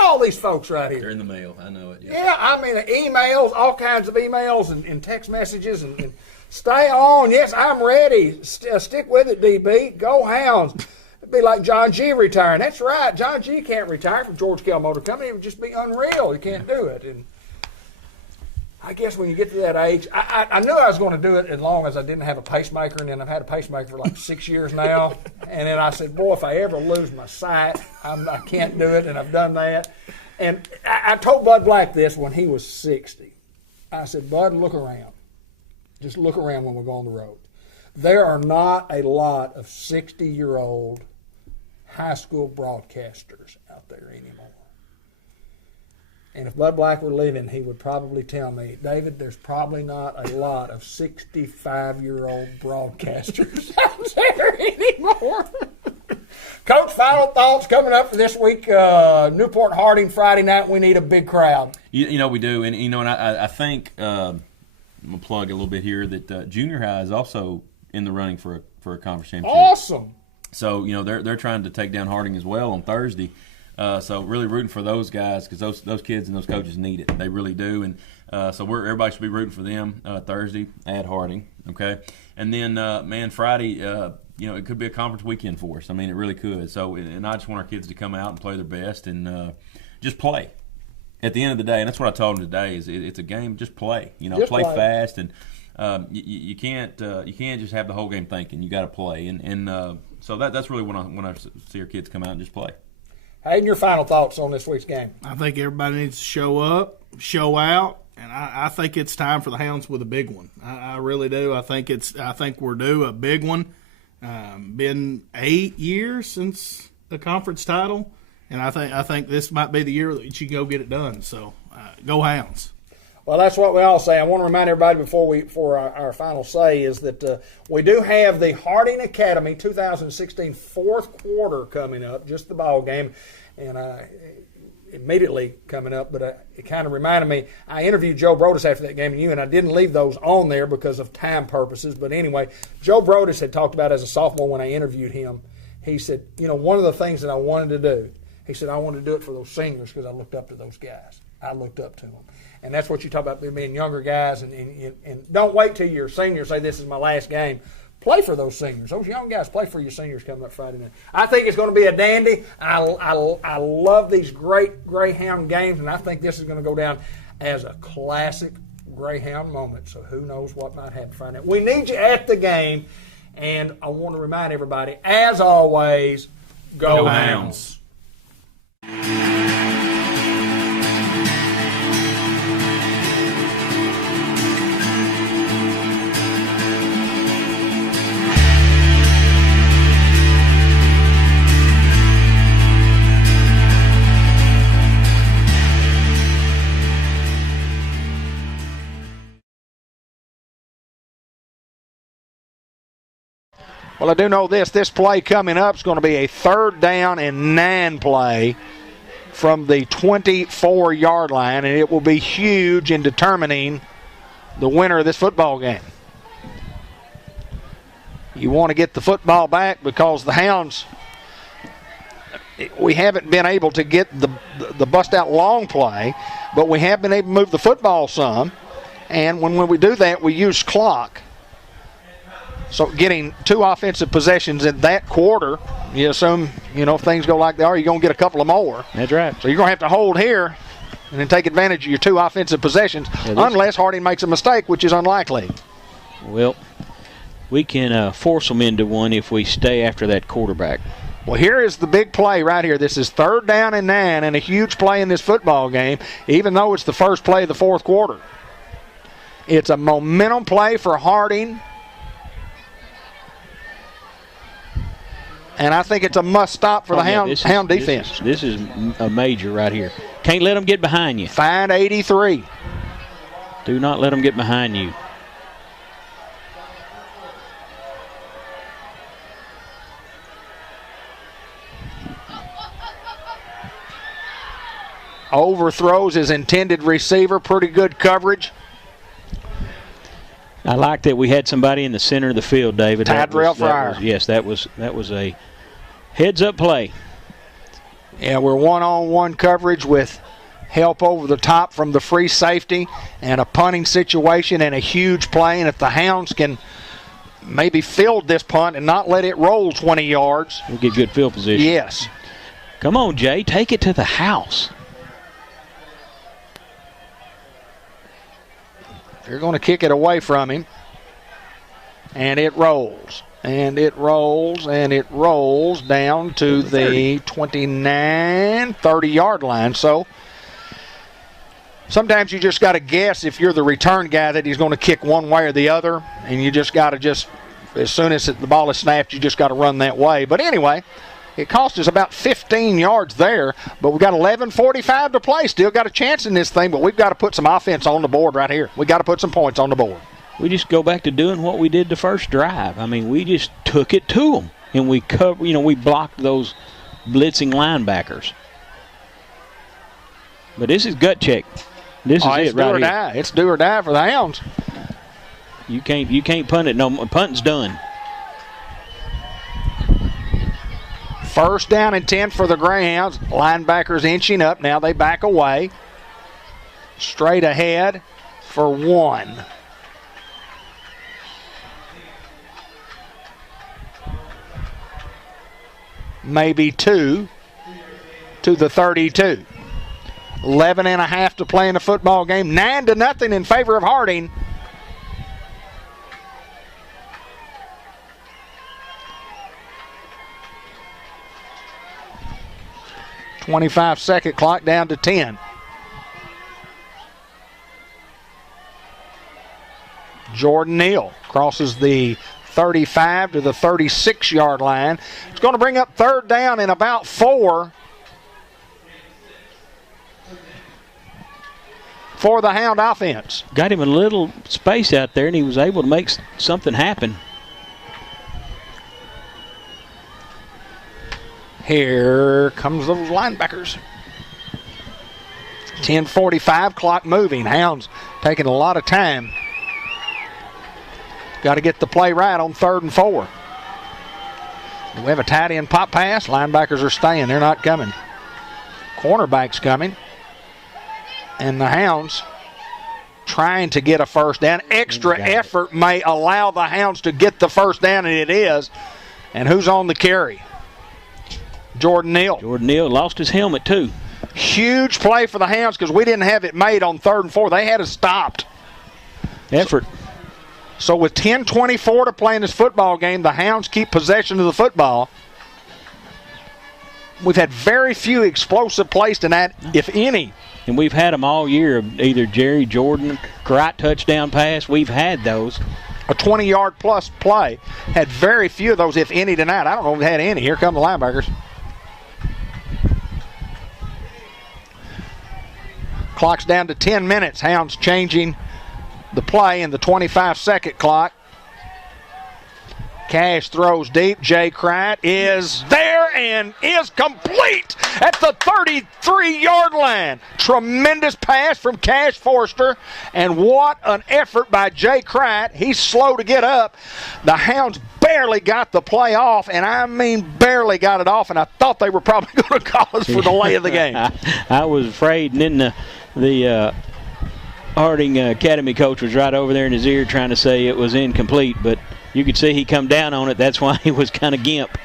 all these folks right here. They're in the mail. I know it. Yeah, I mean emails, all kinds of emails and text messages and Stay on. Yes, I'm ready. Stick with it, DB. Go Hounds. It'd be like John G. retiring. That's right. John G. can't retire from George Kell Motor Company. It would just be unreal. He can't do it. And I guess when you get to that age, I knew I was going to do it as long as I didn't have a pacemaker, and then I've had a pacemaker for like 6 years now. And then I said, boy, if I ever lose my sight, I can't do it, and I've done that. And I told Bud Black this when he was 60. I said, Bud, look around. Just look around when we go on the road. There are not a lot of 60-year-old high school broadcasters out there anymore. And if Bud Black were living, he would probably tell me, David, there's probably not a lot of 65-year-old broadcasters out there anymore. Coach, final thoughts coming up for this week. Newport Harding Friday night. We need a big crowd. You know we do, and and I think I'm gonna plug a little bit here that junior high is also in the running for a conference championship. Awesome. So they're trying to take down Harding as well on Thursday. So really rooting for those guys because those kids and those coaches need it. They really do, and so everybody should be rooting for them Thursday at Harding. Okay, and then man, Friday. It could be a conference weekend for us. I mean, it really could. So, and I just want our kids to come out and play their best and just play. At the end of the day, and that's what I told them today, is it's a game. Just play. Just play fast, and you can't just have the whole game thinking. You got to play, and so that's really when I see our kids come out and just play. Hayden, your final thoughts on this week's game? I think everybody needs to show up, show out. And I think it's time for the Hounds with a big one. I really do. I think we're due a big one. Been 8 years since the conference title, and I think this might be the year that you can go get it done. So, go Hounds! Well, that's what we all say. I want to remind everybody before our final say is that we do have the Harding Academy 2016 fourth quarter coming up, just the ball game, and immediately coming up, but it kind of reminded me, I interviewed Joe Brodus after that game and I didn't leave those on there because of time purposes, but anyway, Joe Brodus had talked about as a sophomore when I interviewed him, he said, one of the things that I wanted to do, he said, I wanted to do it for those seniors because I looked up to those guys. I looked up to them. And that's what you talk about being younger guys, and don't wait till you're a senior and say, this is my last game. Play for those seniors. Those young guys, play for your seniors coming up Friday night. I think it's going to be a dandy. I love these great Greyhound games, and I think this is going to go down as a classic Greyhound moment. So who knows what might happen Friday night. We need you at the game, and I want to remind everybody, as always, go Hounds. Well, I do know this play coming up is going to be a 3rd down and 9 play from the 24-yard line, and it will be huge in determining the winner of this football game. You want to get the football back because the Hounds, we haven't been able to get the bust-out long play, but we have been able to move the football some, and when we do that, we use clock. So getting 2 offensive possessions in that quarter, you assume, if things go like they are, you're going to get a couple of more. That's right. So you're going to have to hold here and then take advantage of your 2 offensive possessions, unless Harding makes a mistake, which is unlikely. Well, we can force them into one if we stay after that quarterback. Well, here is the big play right here. This is 3rd down and 9 and a huge play in this football game, even though it's the first play of the fourth quarter. It's a momentum play for Harding. And I think it's a must-stop for the Hound defense. This is a major right here. Can't let them get behind you. Find 83. Do not let them get behind you. Overthrows his intended receiver. Pretty good coverage. I like that we had somebody in the center of the field, David. Tyrell Fryer. Yes, that was a heads-up play. Yeah, we're one-on-one coverage with help over the top from the free safety and a punting situation and a huge play. And if the Hounds can maybe field this punt and not let it roll 20 yards. We'll get good field position. Yes. Come on, Jay. Take it to the house. They're going to kick it away from him. And it rolls. And it rolls. And it rolls down to the 29, 30-yard line. So sometimes you just got to guess if you're the return guy that he's going to kick one way or the other. And you just got to as soon as the ball is snapped, you just got to run that way. But anyway, it cost us about 15 yards there, but we've got 11:45 to play. Still got a chance in this thing, but we've got to put some offense on the board right here. We've got to put some points on the board. We just go back to doing what we did the first drive. I mean, we just took it to them, and we we blocked those blitzing linebackers. But this is gut check. This is it right here. Die. It's do or die for the Hounds. You can't punt it. No, punting's done. First down and 10 for the Greyhounds. Linebackers inching up. Now they back away. Straight ahead for 1. Maybe 2 to the 32. 11.5 to play in the football game. 9-0 in favor of Harding. .25-second clock down to 10. Jordan Neal crosses the 35 to the 36-yard line. It's going to bring up third down in about 4 for the Hound offense. Got him a little space out there, and he was able to make something happen. Here comes those linebackers. 10:45, clock moving. Hounds taking a lot of time. Got to get the play right on 3rd and 4. Do we have a tight end pop pass? Linebackers are staying. They're not coming. Cornerback's coming. And the Hounds trying to get a first down. Extra effort may allow the Hounds to get the first down, and it is. And who's on the carry? Jordan Neal. Jordan Neal lost his helmet, too. Huge play for the Hounds because we didn't have it made on 3rd and 4. They had it stopped. Effort. So with 10:24 to play in this football game, the Hounds keep possession of the football. We've had very few explosive plays tonight, if any. And we've had them all year, either Jerry Jordan, right touchdown pass. We've had those. A 20-yard plus play. Had very few of those, if any, tonight. I don't know if we had any. Here come the linebackers. Clock's down to 10 minutes. Hounds changing the play in the 25-second clock. Cash throws deep. Jay Cright is there and is complete at the 33-yard line. Tremendous pass from Cash Forster, and what an effort by Jay Cright. He's slow to get up. The Hounds barely got the play off, and I mean barely got it off, and I thought they were probably going to call us for delay of the game. I was afraid, and then the Harding Academy coach was right over there in his ear trying to say it was incomplete, but you could see he come down on it. That's why he was kind of gimp.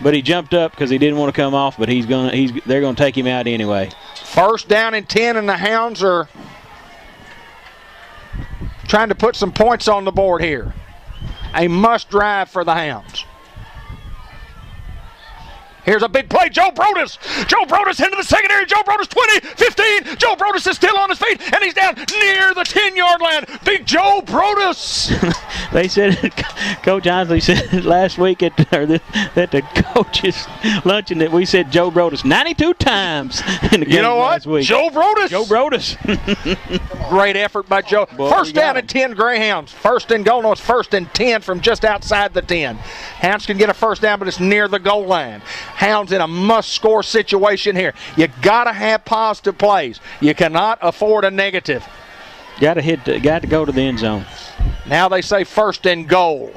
But he jumped up because he didn't want to come off, but they're going to take him out anyway. First down and 10, and the Hounds are trying to put some points on the board here. A must drive for the Hounds. Here's a big play. Joe Brodus. Joe Brodus into the secondary. Joe Brodus 20, 15. Joe Brodus is still on his feet, and he's down near the 10-yard line. Big Joe Brodus. They said, Coach Honsley said last week at the coaches' luncheon that we said Joe Brodus 92 times in the game last week. Joe Brodus. Joe Brodus. Great effort by Joe. Boy, first down and 10 Greyhounds. First and goal. No, it's 1st and 10 from just outside the 10. Hounds can get a first down, but it's near the goal line. Hounds in a must-score situation here. You got to have positive plays. You cannot afford a negative. Got to go to the end zone. Now they say 1st and goal.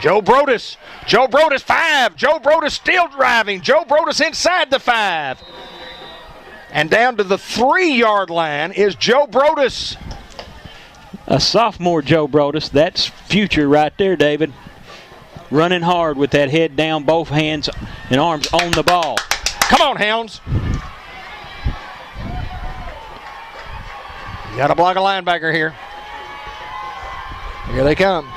Joe Brodus. Joe Brodus, 5. Joe Brodus still driving. Joe Brodus inside the 5. And down to the 3-yard line is Joe Brodus. A sophomore Joe Brodus. That's future right there, David. Running hard with that head down, both hands and arms on the ball. Come on, Hounds. You got to block a linebacker here. Here they come.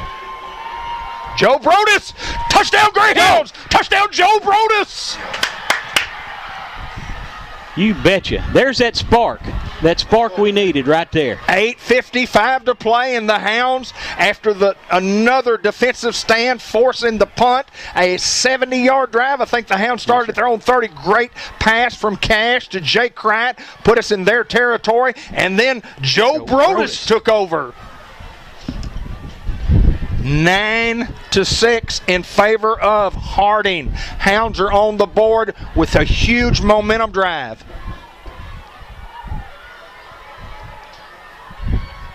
Joe Brodus. Touchdown, Greyhounds. Touchdown, Joe Brodus. You betcha. There's that spark. That spark we needed right there. 8:55 to play, and the Hounds, after another defensive stand, forcing the punt, a 70-yard drive. I think the Hounds started at their own 30. Great pass from Cash to Jake Cright, put us in their territory, and then Joe Brodus took over. 9-6 in favor of Harding. Hounds are on the board with a huge momentum drive.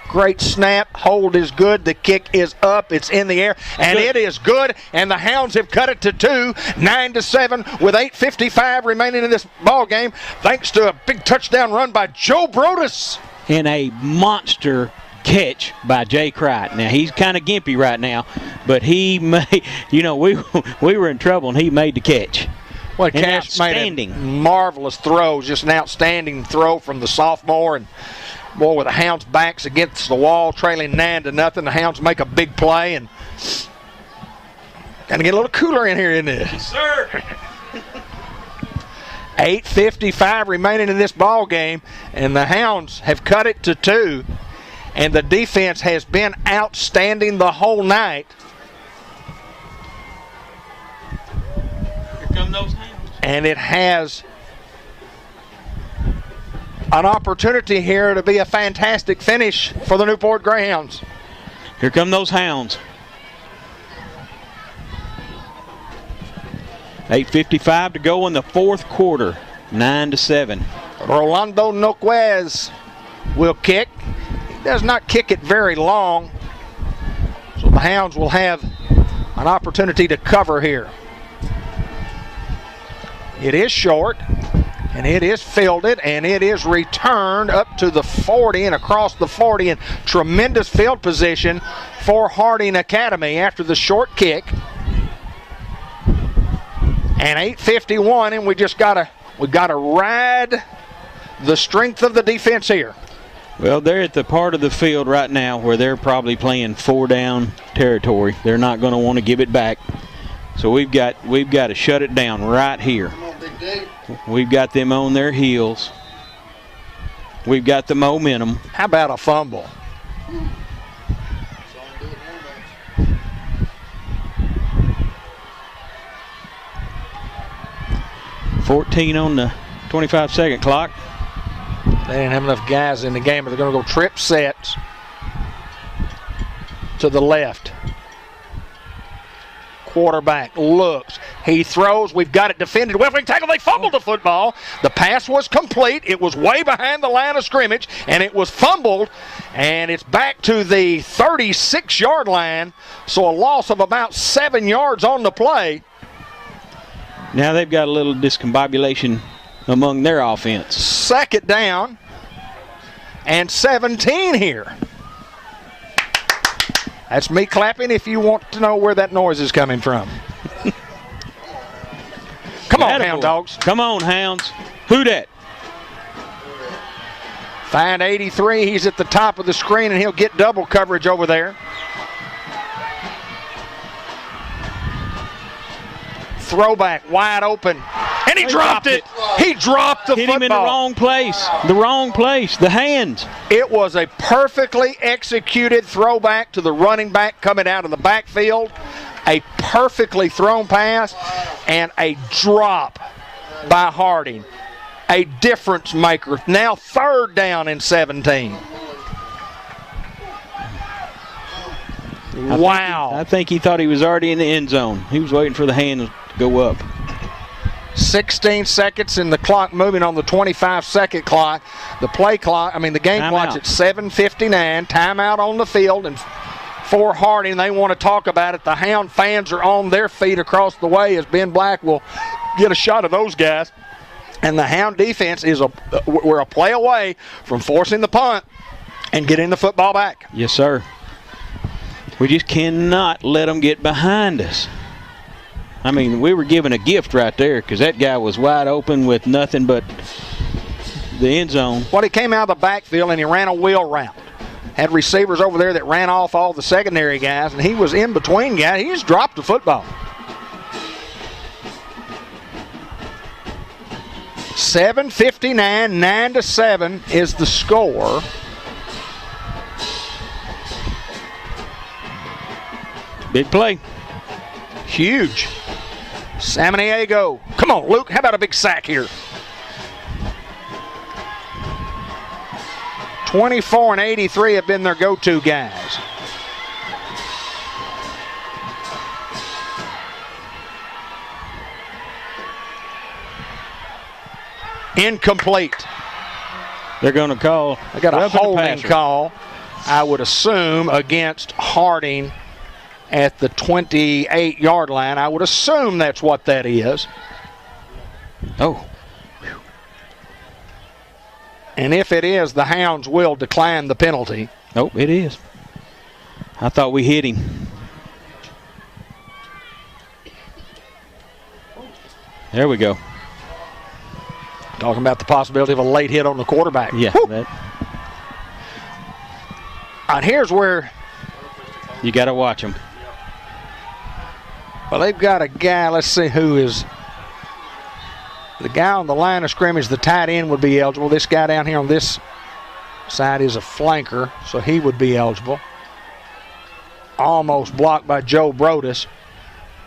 Great snap. Hold is good. The kick is up. It's in the air. And it is good. And the Hounds have cut it to 2, 9-7 with 8:55 remaining in this ball game, thanks to a big touchdown run by Joe Brodus. And a monster catch by Jay Cright. Now, he's kind of gimpy right now, but he made, we were in trouble, and he made the catch. Well, Cash made a marvelous throw, just an outstanding throw from the sophomore. And, boy, with the Hounds' backs against the wall, trailing 9-0, the Hounds make a big play. And got to get a little cooler in here, isn't it? Yes, sir. 8:55 remaining in this ball game, and the Hounds have cut it to 2. And the defense has been outstanding the whole night. Here come those Hounds. And it has an opportunity here to be a fantastic finish for the Newport Greyhounds. Here come those Hounds. 8:55 to go in the fourth quarter. 9-7. Rolando Noquez will kick. He does not kick it very long, so the Hounds will have an opportunity to cover here. It is short, and it is fielded, and it is returned up to the 40 and across the 40 in tremendous field position for Harding Academy after the short kick. And 8:51, and we gotta ride the strength of the defense here. Well, they're at the part of the field right now where they're probably playing 4-down territory. They're not going to want to give it back. So we've got to shut it down right here. We've got them on their heels. We've got the momentum. How about a fumble? 14 on the 25-second clock. They didn't have enough guys in the game, but they're going to go trip sets to the left. Quarterback looks. He throws. We've got it defended. Whiffling tackle. They fumbled the football. The pass was complete. It was way behind the line of scrimmage, and it was fumbled, and it's back to the 36-yard line, so a loss of about 7 yards on the play. Now they've got a little discombobulation among their offense. Second down and 17 here. That's me clapping if you want to know where that noise is coming from. Come on, Hound Dogs. Come on, Hounds. Who dat? Find 83. He's at the top of the screen, and he'll get double coverage over there. Throwback, wide open. And he dropped it. He dropped the football. Hit him in the wrong place. The wrong place. The hands. It was a perfectly executed throwback to the running back coming out of the backfield. A perfectly thrown pass and a drop by Harding. A difference maker. Now third down and 17. Wow. I think he thought he was already in the end zone. He was waiting for the hand to go up. 16 seconds and the clock moving on the 25-second clock. The game clock's at 7:59. Timeout on the field and for Harding. They want to talk about it. The Hound fans are on their feet across the way as Ben Black will get a shot of those guys. And the Hound defense we're a play away from forcing the punt and getting the football back. Yes, sir. We just cannot let them get behind us. I mean, we were given a gift right there because that guy was wide open with nothing but the end zone. Well, he came out of the backfield and he ran a wheel route. Had receivers over there that ran off all the secondary guys, and he was in between guys. He just dropped the football. 7:59, 9-7 is the score. Big play. Huge. Samaniego. Come on, Luke. How about a big sack here? 24 and 83 have been their go-to guys. Incomplete. They're going to call. I got a holding call, I would assume, against Harding at the 28-yard line. I would assume that's what that is. Oh. And if it is, the Hounds will decline the penalty. Nope, it is. I thought we hit him. There we go. Talking about the possibility of a late hit on the quarterback. Yeah. And here's where you got to watch them. Well, they've got a guy. Let's see who is. The guy on the line of scrimmage, the tight end, would be eligible. This guy down here on this side is a flanker, so he would be eligible. Almost blocked by Joe Brodus,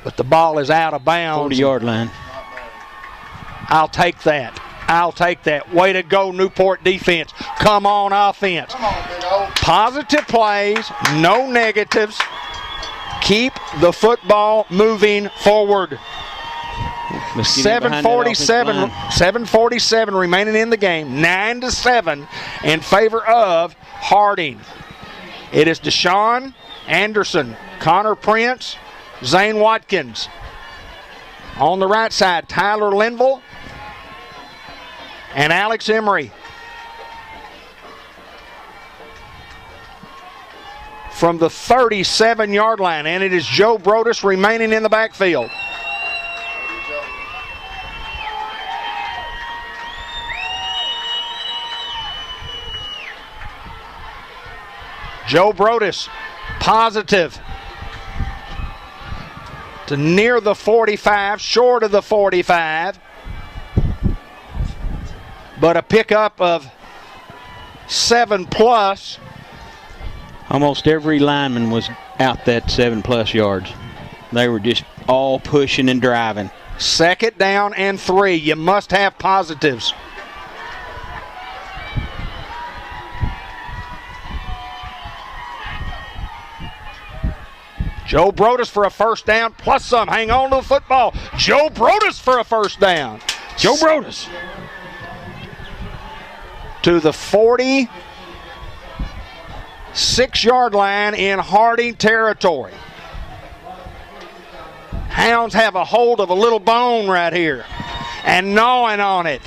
but the ball is out of bounds. 40-yard line. I'll take that. I'll take that. Way to go, Newport defense. Come on, offense. Come on, big old. Positive plays, no negatives. Keep the football moving forward. 7:47 remaining in the game. 9-7 in favor of Harding. It is Deshaun Anderson, Connor Prince, Zane Watkins. On the right side, Tyler Linville and Alex Emery. From the 37-yard line, and it is Joe Brodus remaining in the backfield. Joe Brodus, positive to near the 45, short of the 45, but a pickup of 7+. Almost every lineman was out that 7+ yards. They were just all pushing and driving. 2nd down and 3. You must have positives. Joe Brodus for a first down, plus some. Hang on to the football. Joe Brodus for a first down. Joe Brodus. To the 46-yard line in Harding territory. Hounds have a hold of a little bone right here and gnawing on it.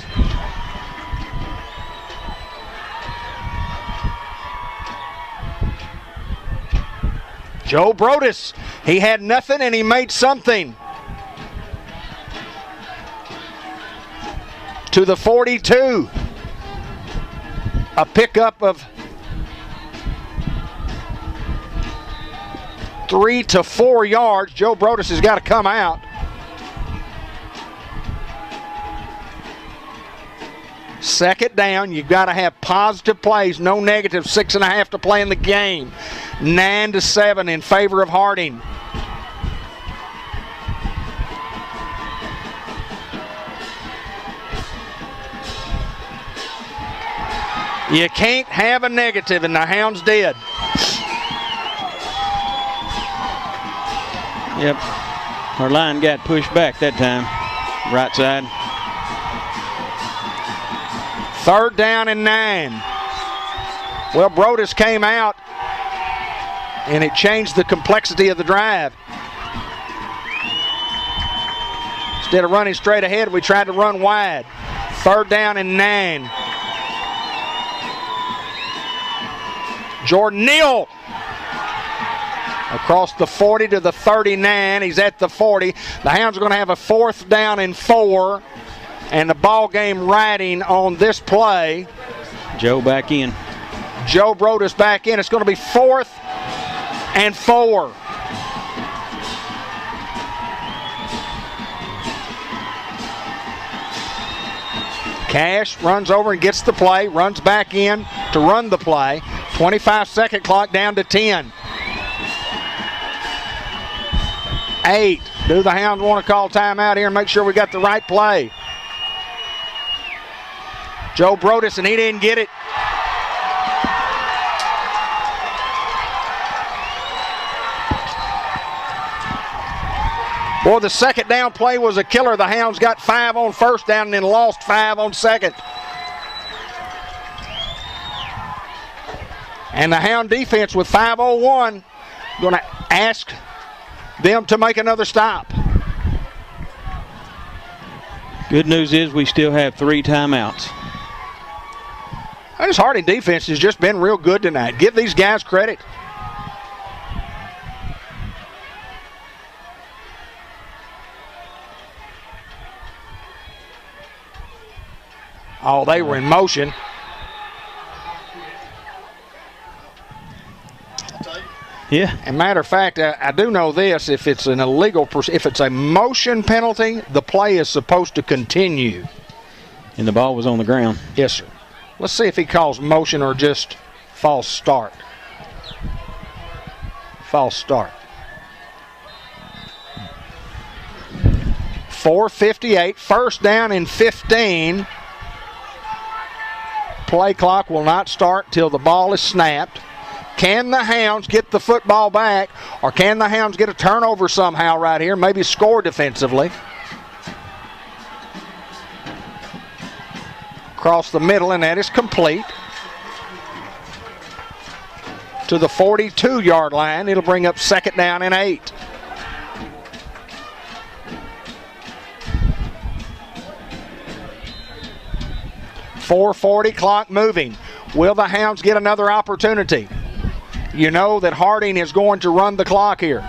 Joe Brodus, he had nothing and he made something. To the 42. A pickup of 3 to 4 yards. Joe Brodus has got to come out. Second down, you've got to have positive plays, no negative. 6.5 to play in the game. 9-7 in favor of Harding. You can't have a negative, and the Hounds did. Yep. Our line got pushed back that time. Right side. 3rd down and 9. Well, Brodus came out and it changed the complexity of the drive. Instead of running straight ahead, we tried to run wide. 3rd down and 9. Jordan Neal across the 40 to the 39. He's at the 40. The Hounds are going to have a 4th down and 4, and the ball game riding on this play. Joe back in. Joe Brodus back in. It's going to be 4th and 4. Cash runs over and gets the play, runs back in to run the play. 25-second clock down to 10. 8. Do the Hounds want to call timeout here and make sure we got the right play? Joe Brodus, and he didn't get it. Boy, the 2nd down play was a killer. The Hounds got 5 on 1st down and then lost 5 on 2nd. And the Hound defense with 5:01 going to ask them to make another stop. Good news is we still have 3 timeouts. And this Harding defense has just been real good tonight. Give these guys credit. Oh, they were in motion. Yeah. And matter of fact, I do know this: if it's an illegal, if it's a motion penalty, the play is supposed to continue. And the ball was on the ground. Yes, sir. Let's see if he calls motion or just false start. False start. 4:58, 1st down and 15. Play clock will not start till the ball is snapped. Can the Hounds get the football back, or can the Hounds get a turnover somehow right here, maybe score defensively? Across the middle, and that is complete. To the 42-yard line. It'll bring up 2nd down and 8. .440 clock moving. Will the Hounds get another opportunity? You know that Harding is going to run the clock here.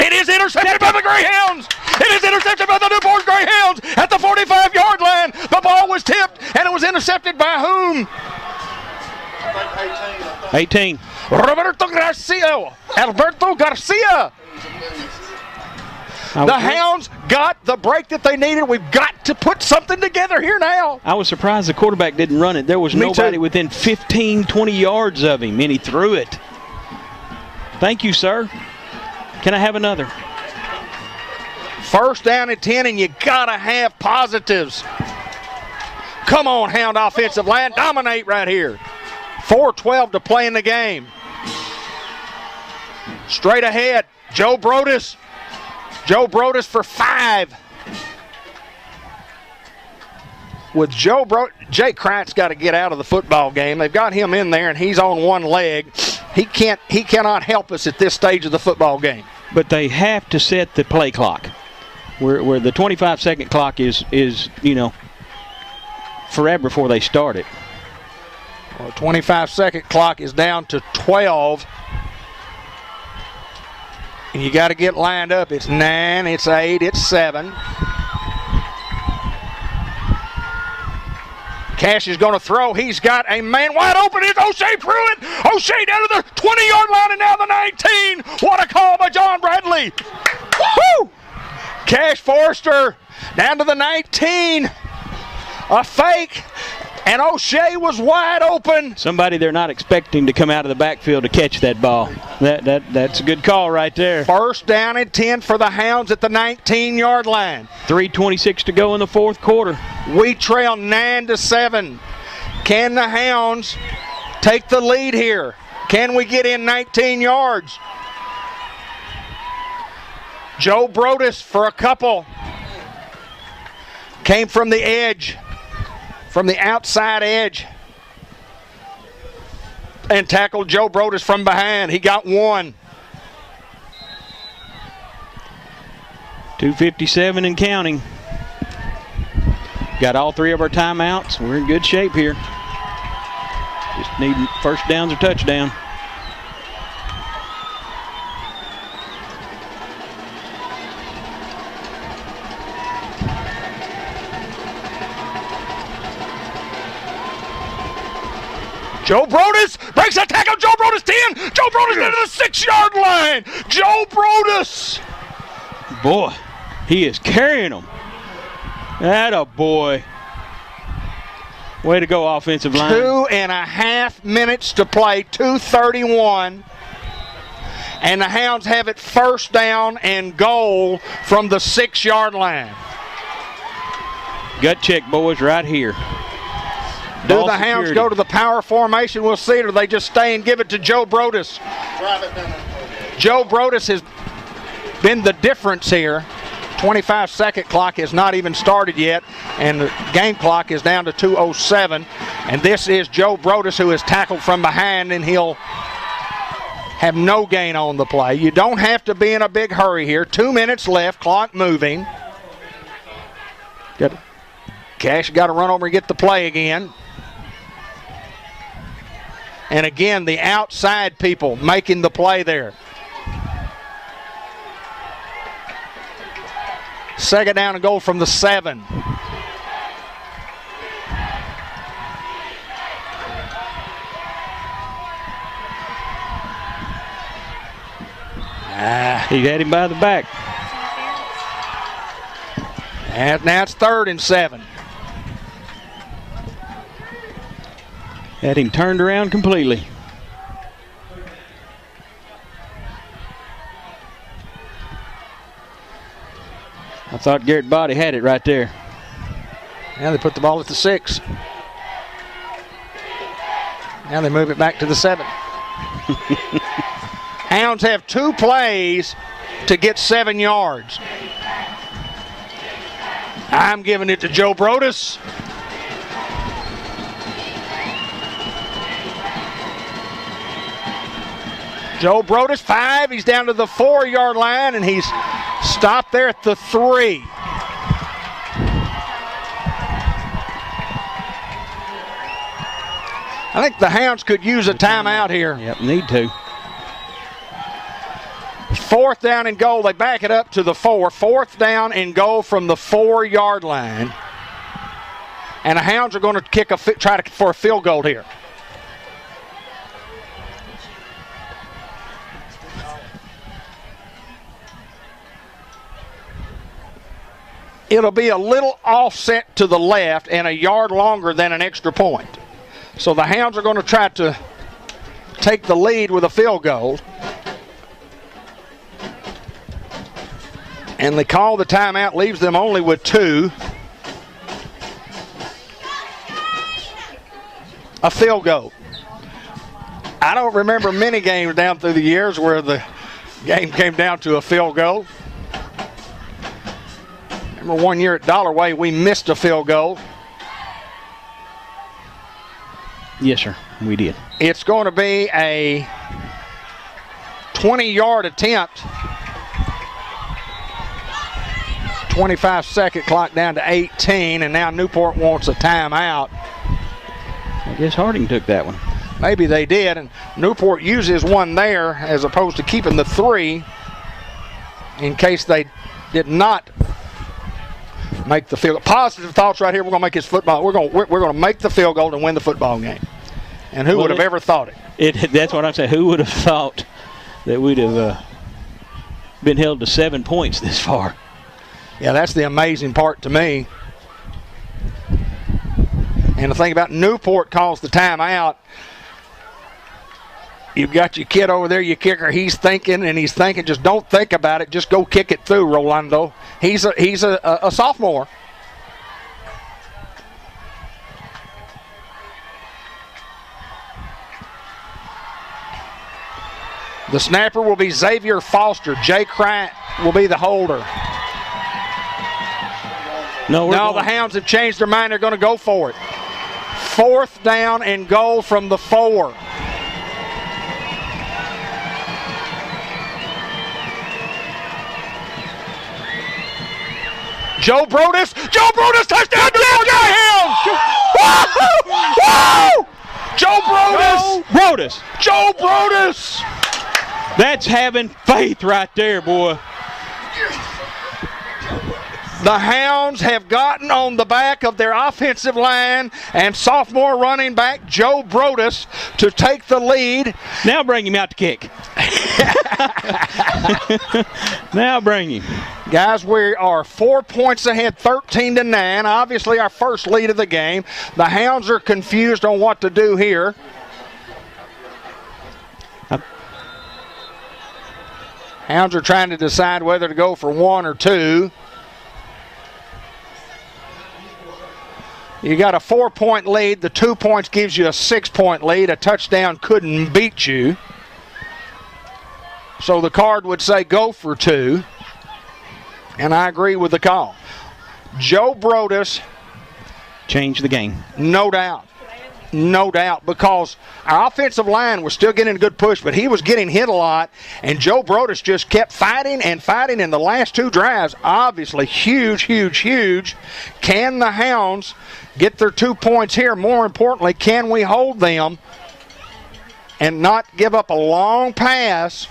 It is intercepted by the Greyhounds. It is intercepted by the Newport Greyhounds at the 45-yard line. The ball was tipped, and it was intercepted by whom? 18. Alberto Garcia. The Hounds got the break that they needed. We've got to put something together here now. I was surprised the quarterback didn't run it. There was nobody within 15, 20 yards of him, and he threw it. Thank you, sir. Can I have another? 1st down and 10, and you got to have positives. Come on, Hound offensive line. Dominate right here. 4:12 to play in the game. Straight ahead, Joe Brodus. Joe Brodus for 5. With Joe Brodus, Jake Kreitz got to get out of the football game. They've got him in there, and he's on one leg. He cannot help us at this stage of the football game. But they have to set the play clock, where the 25-second clock is forever before they start it. Well, 25-second clock is down to 12. And you got to get lined up. It's 9, it's 8, it's 7. Cash is going to throw. He's got a man wide open. It's O'Shea Pruitt. O'Shea down to the 20-yard line and now the 19. What a call by John Bradley. Woo! Cash Forrester down to the 19. A fake. And O'Shea was wide open. Somebody they're not expecting to come out of the backfield to catch that ball. That's a good call right there. 1st down and 10 for the Hounds at the 19-yard line. 3:26 to go in the 4th quarter. We trail 9-7. Can the Hounds take the lead here. Can we get in 19 yards? Joe Brodus for a couple. Came from the edge, from the outside edge, and tackled Joe Brodus from behind. He got one. 2:57 and counting. Got all three of our timeouts. We're in good shape here. Just need first downs or touchdown. Joe Brodus breaks a tackle. Joe Brodus 10. Joe Brodus into the 6-yard line. Joe Brodus. Boy, he is carrying them. Atta boy. Way to go, offensive line. 2.5 minutes to play. 2:31. And the Hounds have it first down and goal from the 6-yard line. Gut check, boys, right here. Do Ball the Hounds security. go to the power formation? We'll see. Or do they just stay and give it to Joe Brodus? Joe Brodus has been the difference here. 25-second clock has not even started yet, and the game clock is down to 2:07. And this is Joe Brodus, who is tackled from behind, and he'll have no gain on the play. You don't have to be in a big hurry here. 2 minutes left, clock moving. Cash got to run over and get the play again. And again, the outside people making the play there. Second down and goal from the 7. He had him by the back. And now it's 3rd and 7. Had him turned around completely. I thought Garrett Body had it right there. Now they put the ball at the 6. Now they move it back to the 7. Hounds have 2 plays to get 7 yards. I'm giving it to Joe Brodus. Joe Brodus, 5. He's down to the 4-yard line, and he's stopped there at the 3. I think the Hounds could use a timeout here. Yep, need to. 4th down and goal. They back it up to the 4. 4th down and goal from the 4-yard line. And the Hounds are going to try for a field goal here. It'll be a little offset to the left and a yard longer than an extra point. So the Hounds are going to try to take the lead with a field goal. And they call the timeout, leaves them only with 2. A field goal. I don't remember many games down through the years where the game came down to a field goal. Remember one year at Dollarway, we missed a field goal. Yes, sir, we did. It's going to be a 20-yard attempt. 25-second clock down to 18, and now Newport wants a timeout. I guess Harding took that one. Maybe they did, and Newport uses one there as opposed to keeping the 3 in case they did not make the field goal. Positive thoughts right here. We're going to make this football. We're going to make the field goal and win the football game. And who would have ever thought it? That's what I'm saying. Who would have thought that we'd have been held to 7 points this far? Yeah, that's the amazing part to me. And the thing about Newport calls the timeout, you've got your kid over there, your kicker, he's thinking, just don't think about it, just go kick it through, Rolando. He's a sophomore. The snapper will be Xavier Foster. Jay Kratt will be the holder. No, the Hounds have changed their mind. They're going to go for it. 4th down and goal from the 4. Joe Brodus, touchdown to the Hounds! Woo! Joe Brodus! That's having faith right there, boy. The Hounds have gotten on the back of their offensive line and sophomore running back Joe Brodus to take the lead. Now bring him out to kick. Now bring him. Guys, we are 4 points ahead, 13-9. Obviously our first lead of the game. The Hounds are confused on what to do here. Hounds are trying to decide whether to go for 1 or 2. You got a 4-point lead. The 2 points gives you a 6-point lead. A touchdown couldn't beat you. So the card would say go for 2. And I agree with the call. Joe Brodus. Change the game. No doubt. No doubt, because our offensive line was still getting a good push, but he was getting hit a lot, and Joe Brodus just kept fighting and fighting in the last 2 drives. Obviously, huge. Can the Hounds get their 2 points here? More importantly, can we hold them and not give up a long pass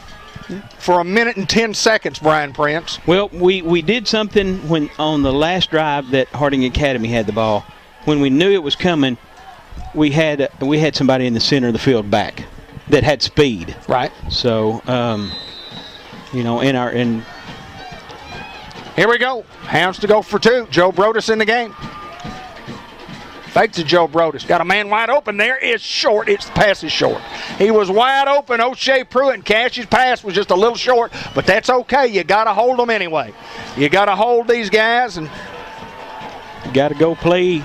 for 1 minute and 10 seconds, Brian Prince? Well, we did something when on the last drive that Harding Academy had the ball. When we knew it was coming, we had somebody in the center of the field back that had speed. Right. So, in here we go. Hounds to go for 2. Joe Brodus in the game. Fake to Joe Brodus. Got a man wide open there. It's short. The pass is short. He was wide open. O'Shea Pruitt, and Cash's pass was just a little short, but that's okay. You got to hold them anyway. You got to hold these guys, and got to go play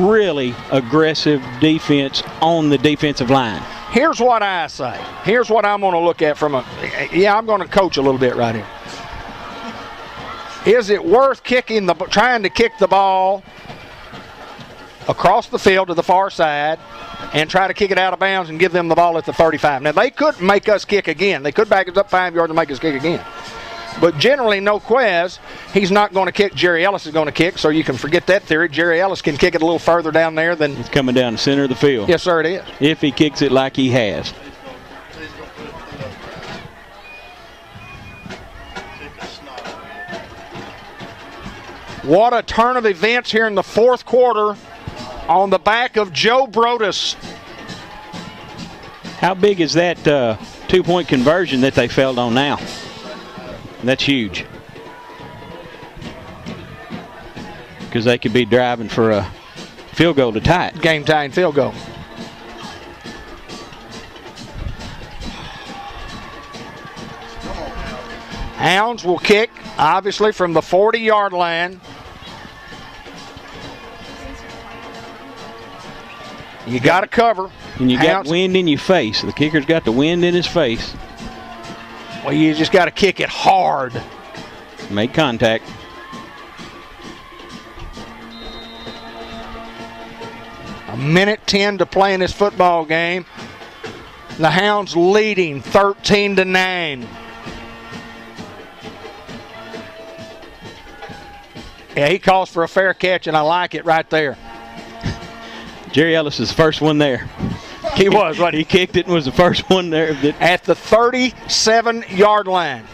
really aggressive defense on the defensive line. Here's what I say. Here's what I'm going to look at I'm going to coach a little bit right here. Is it worth trying to kick the ball across the field to the far side and try to kick it out of bounds and give them the ball at the 35? Now, they could make us kick again. They could back us up 5 yards and make us kick again. But generally, no Quez, he's not going to kick. Jerry Ellis is going to kick, so you can forget that theory. Jerry Ellis can kick it a little further down there than... It's coming down the center of the field. Yes, sir, it is. If he kicks it like he has. What a turn of events here in the 4th quarter on the back of Joe Brodus. How big is that 2-point conversion that they failed on now? That's huge. Because they could be driving for a field goal to tie it. Game-tying field goal. Hounds will kick, obviously, from the 40-yard line. You got to cover. And you got wind in your face. The kicker's got the wind in his face. Well, you just got to kick it hard. Make contact. A minute 10 to play in this football game. The Hounds leading 13-9. Yeah, he calls for a fair catch, and I like it right there. Jerry Ellis is the first one there. He was, wasn't he? He kicked it and was the first one there. At the 37-yard line.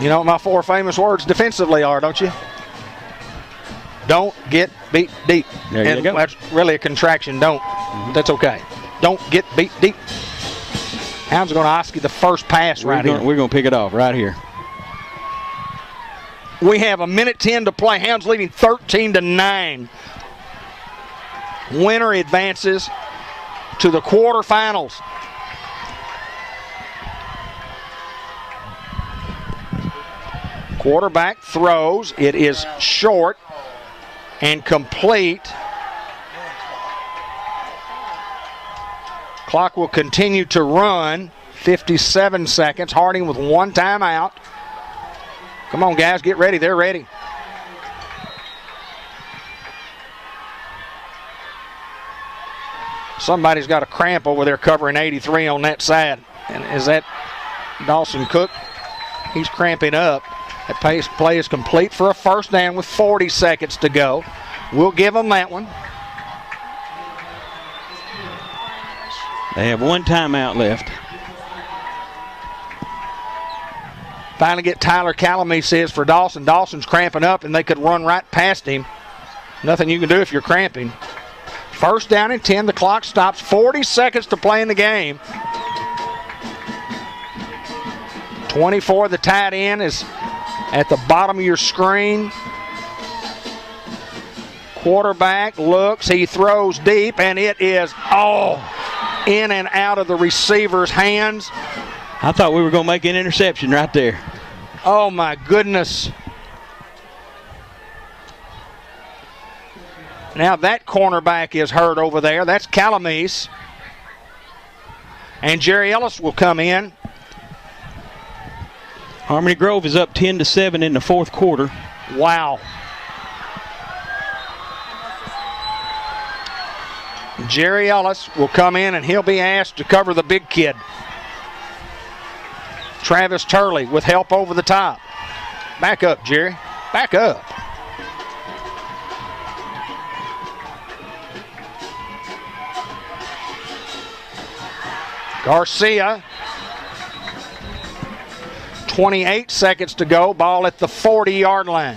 You know what my 4 famous words defensively are, don't you? Don't get beat deep. There you go. That's really a contraction, don't. That's okay. Don't get beat deep. Hounds are going to ask you the first pass here. We're going to pick it off right here. We have a minute 10 to play. Hounds leading 13-9. Winner advances to the quarterfinals. Quarterback throws. It is short. and complete. Clock will continue to run. 57 seconds. Harding with one timeout. Come on, guys, get ready. They're ready. Somebody's got a cramp over there covering 83 on that side. And is that Dawson Cook? He's cramping up. That play is complete for a first down with 40 seconds to go. We'll give them that one. They have one timeout left. Finally get Tyler Calamese says for Dawson. Dawson's cramping up and they could run right past him. Nothing you can do if you're cramping. First down and 10. The clock stops. 40 seconds to play in the game. 24, the tight end, is at the bottom of your screen. Quarterback looks. He throws deep, and it is in and out of the receiver's hands. I thought we were going to make an interception right there. Oh, my goodness. Now that cornerback is hurt over there. That's Calamese. And Jerry Ellis will come in. Harmony Grove is up 10-7 in the fourth quarter. Wow. Jerry Ellis will come in and he'll be asked to cover the big kid. Travis Turley with help over the top. Back up, Jerry. Back up. Garcia. 28 seconds to go. Ball at the 40-yard line.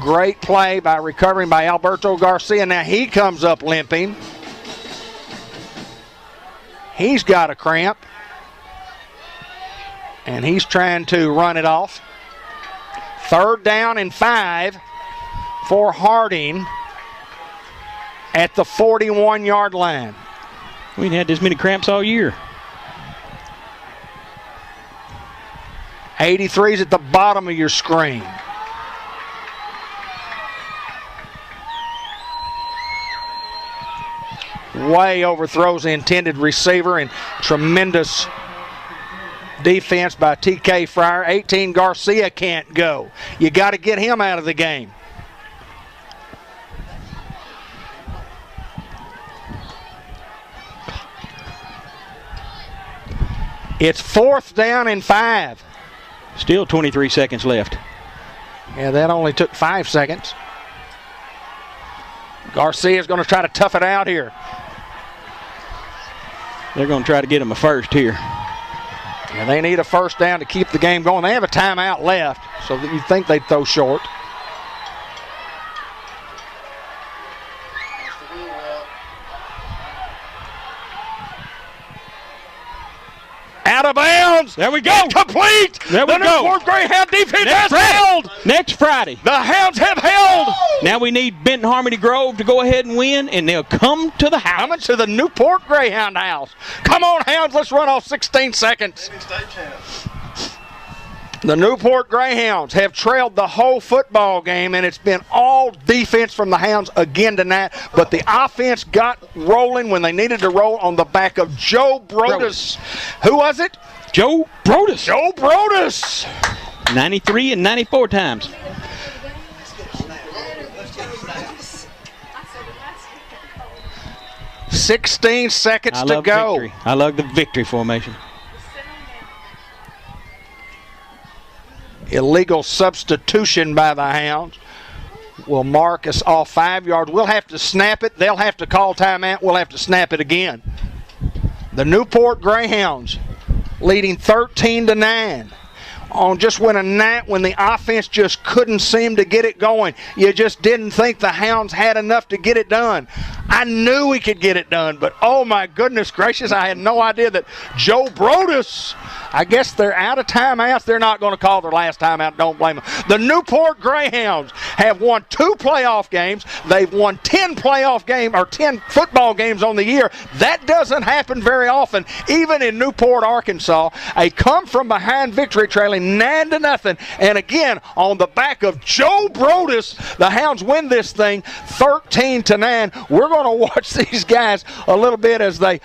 Great play by recovering by Alberto Garcia. Now he comes up limping. He's got a cramp. And he's trying to run it off. Third down and 5 for Harding at the 41-yard line. We ain't had this many cramps all year. 83's at the bottom of your screen. Way overthrows the intended receiver, and tremendous defense by T.K. Fryer. 18, Garcia can't go. You got to get him out of the game. It's fourth down and 5. Still 23 seconds left. Yeah, that only took 5 seconds. Garcia's going to try to tough it out here. They're going to try to get him a first here. Yeah, they need a first down to keep the game going. They have a timeout left, so that you'd think they'd throw short. Out of bounds. There we go. Incomplete. There we the go. Newport Greyhound defense Next has Friday. held. Next Friday. The Hounds have held. Now we need Benton Harmony Grove to go ahead and win, and they'll come to the house. Coming to the Newport Greyhound house. Come on, Hounds. Let's run off 16 seconds. The Newport Greyhounds have trailed the whole football game, and it's been all defense from the Hounds again tonight. But the offense got rolling when they needed to roll on the back of Joe Brodus. Who was it? Joe Brodus. Joe Brodus. 93 and 94 times. $16 seconds I to love go. victory. I love the victory formation. Illegal substitution by the Hounds will mark us off 5 yards. We'll have to snap it. They'll have to call timeout. We'll have to snap it again. The Newport Greyhounds leading 13-9 on just when a night when the offense just couldn't seem to get it going. You just didn't think the Hounds had enough to get it done. I knew we could get it done, but oh my goodness gracious, I had no idea that Joe Brodus, I guess they're out of timeouts. They're not going to call their last timeout. Don't blame them. The Newport Greyhounds have won 2 playoff games. They've won 10 playoff games or 10 football games on the year. That doesn't happen very often, even in Newport, Arkansas. A come-from-behind victory trailing 9-0. And again, on the back of Joe Brodus, the Hounds win this thing 13-9. We're going to watch these guys a little bit as they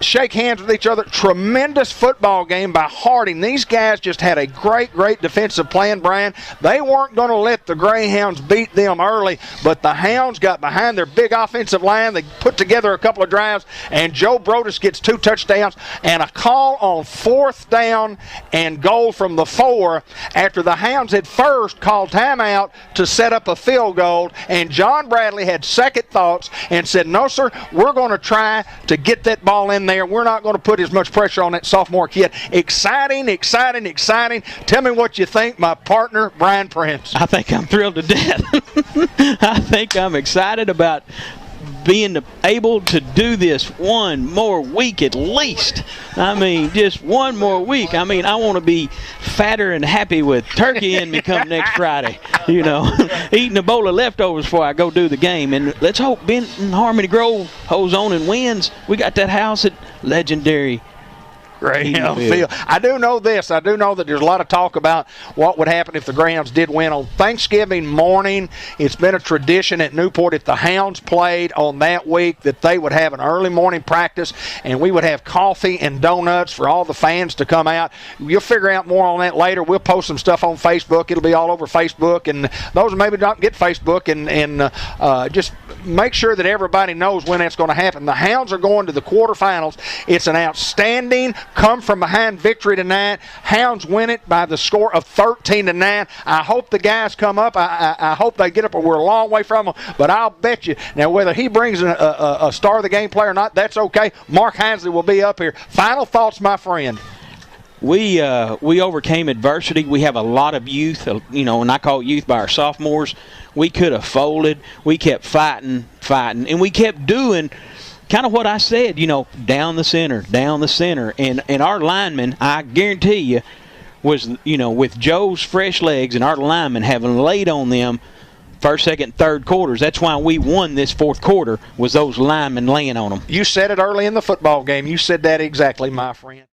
shake hands with each other. Tremendous football game by Harding. These guys just had a great defensive plan, Brian. They weren't going to let the Greyhounds beat them early, but the Hounds got behind their big offensive line. They put together a couple of drives, and Joe Brodus gets 2 touchdowns and a call on 4th down and goal from the 4 after the Hounds had first called timeout to set up a field goal, and John Bradley had second thoughts and said, no, sir, we're going to try to get that ball in there. We're not going to put as much pressure on that sophomore kid. Exciting. Tell me what you think, my partner, Brian Prince. I think I'm thrilled to death. I think I'm excited about being able to do this one more week at least. I mean, just one more week. I mean, I want to be fatter and happy with turkey in me come next Friday. You know, eating a bowl of leftovers before I go do the game. And let's hope Benton Harmony Grove holds on and wins. We got that house at legendary Greyhound Field. I do know this. I do know that there's a lot of talk about what would happen if the Greyhounds did win on Thanksgiving morning. It's been a tradition at Newport if the Hounds played on that week that they would have an early morning practice and we would have coffee and donuts for all the fans to come out. You'll figure out more on that later. We'll post some stuff on Facebook. It'll be all over Facebook, and those who maybe don't get Facebook and just make sure that everybody knows when that's going to happen. The Hounds are going to the quarterfinals. It's an outstanding come-from-behind victory tonight. Hounds win it by the score of 13-9. I hope the guys come up. I hope they get up. We're a long way from them, but I'll bet you. Now, whether he brings a star of the game player or not, that's okay. Mark Hinsley will be up here. Final thoughts, my friend. We overcame adversity. We have a lot of youth, and I call it youth by our sophomores. We could have folded. We kept fighting, and we kept doing kind of what I said, down the center. And our linemen, I guarantee you, was, with Joe's fresh legs and our linemen having laid on them first, second, third quarters. That's why we won this fourth quarter, was those linemen laying on them. You said it early in the football game. You said that exactly, my friend.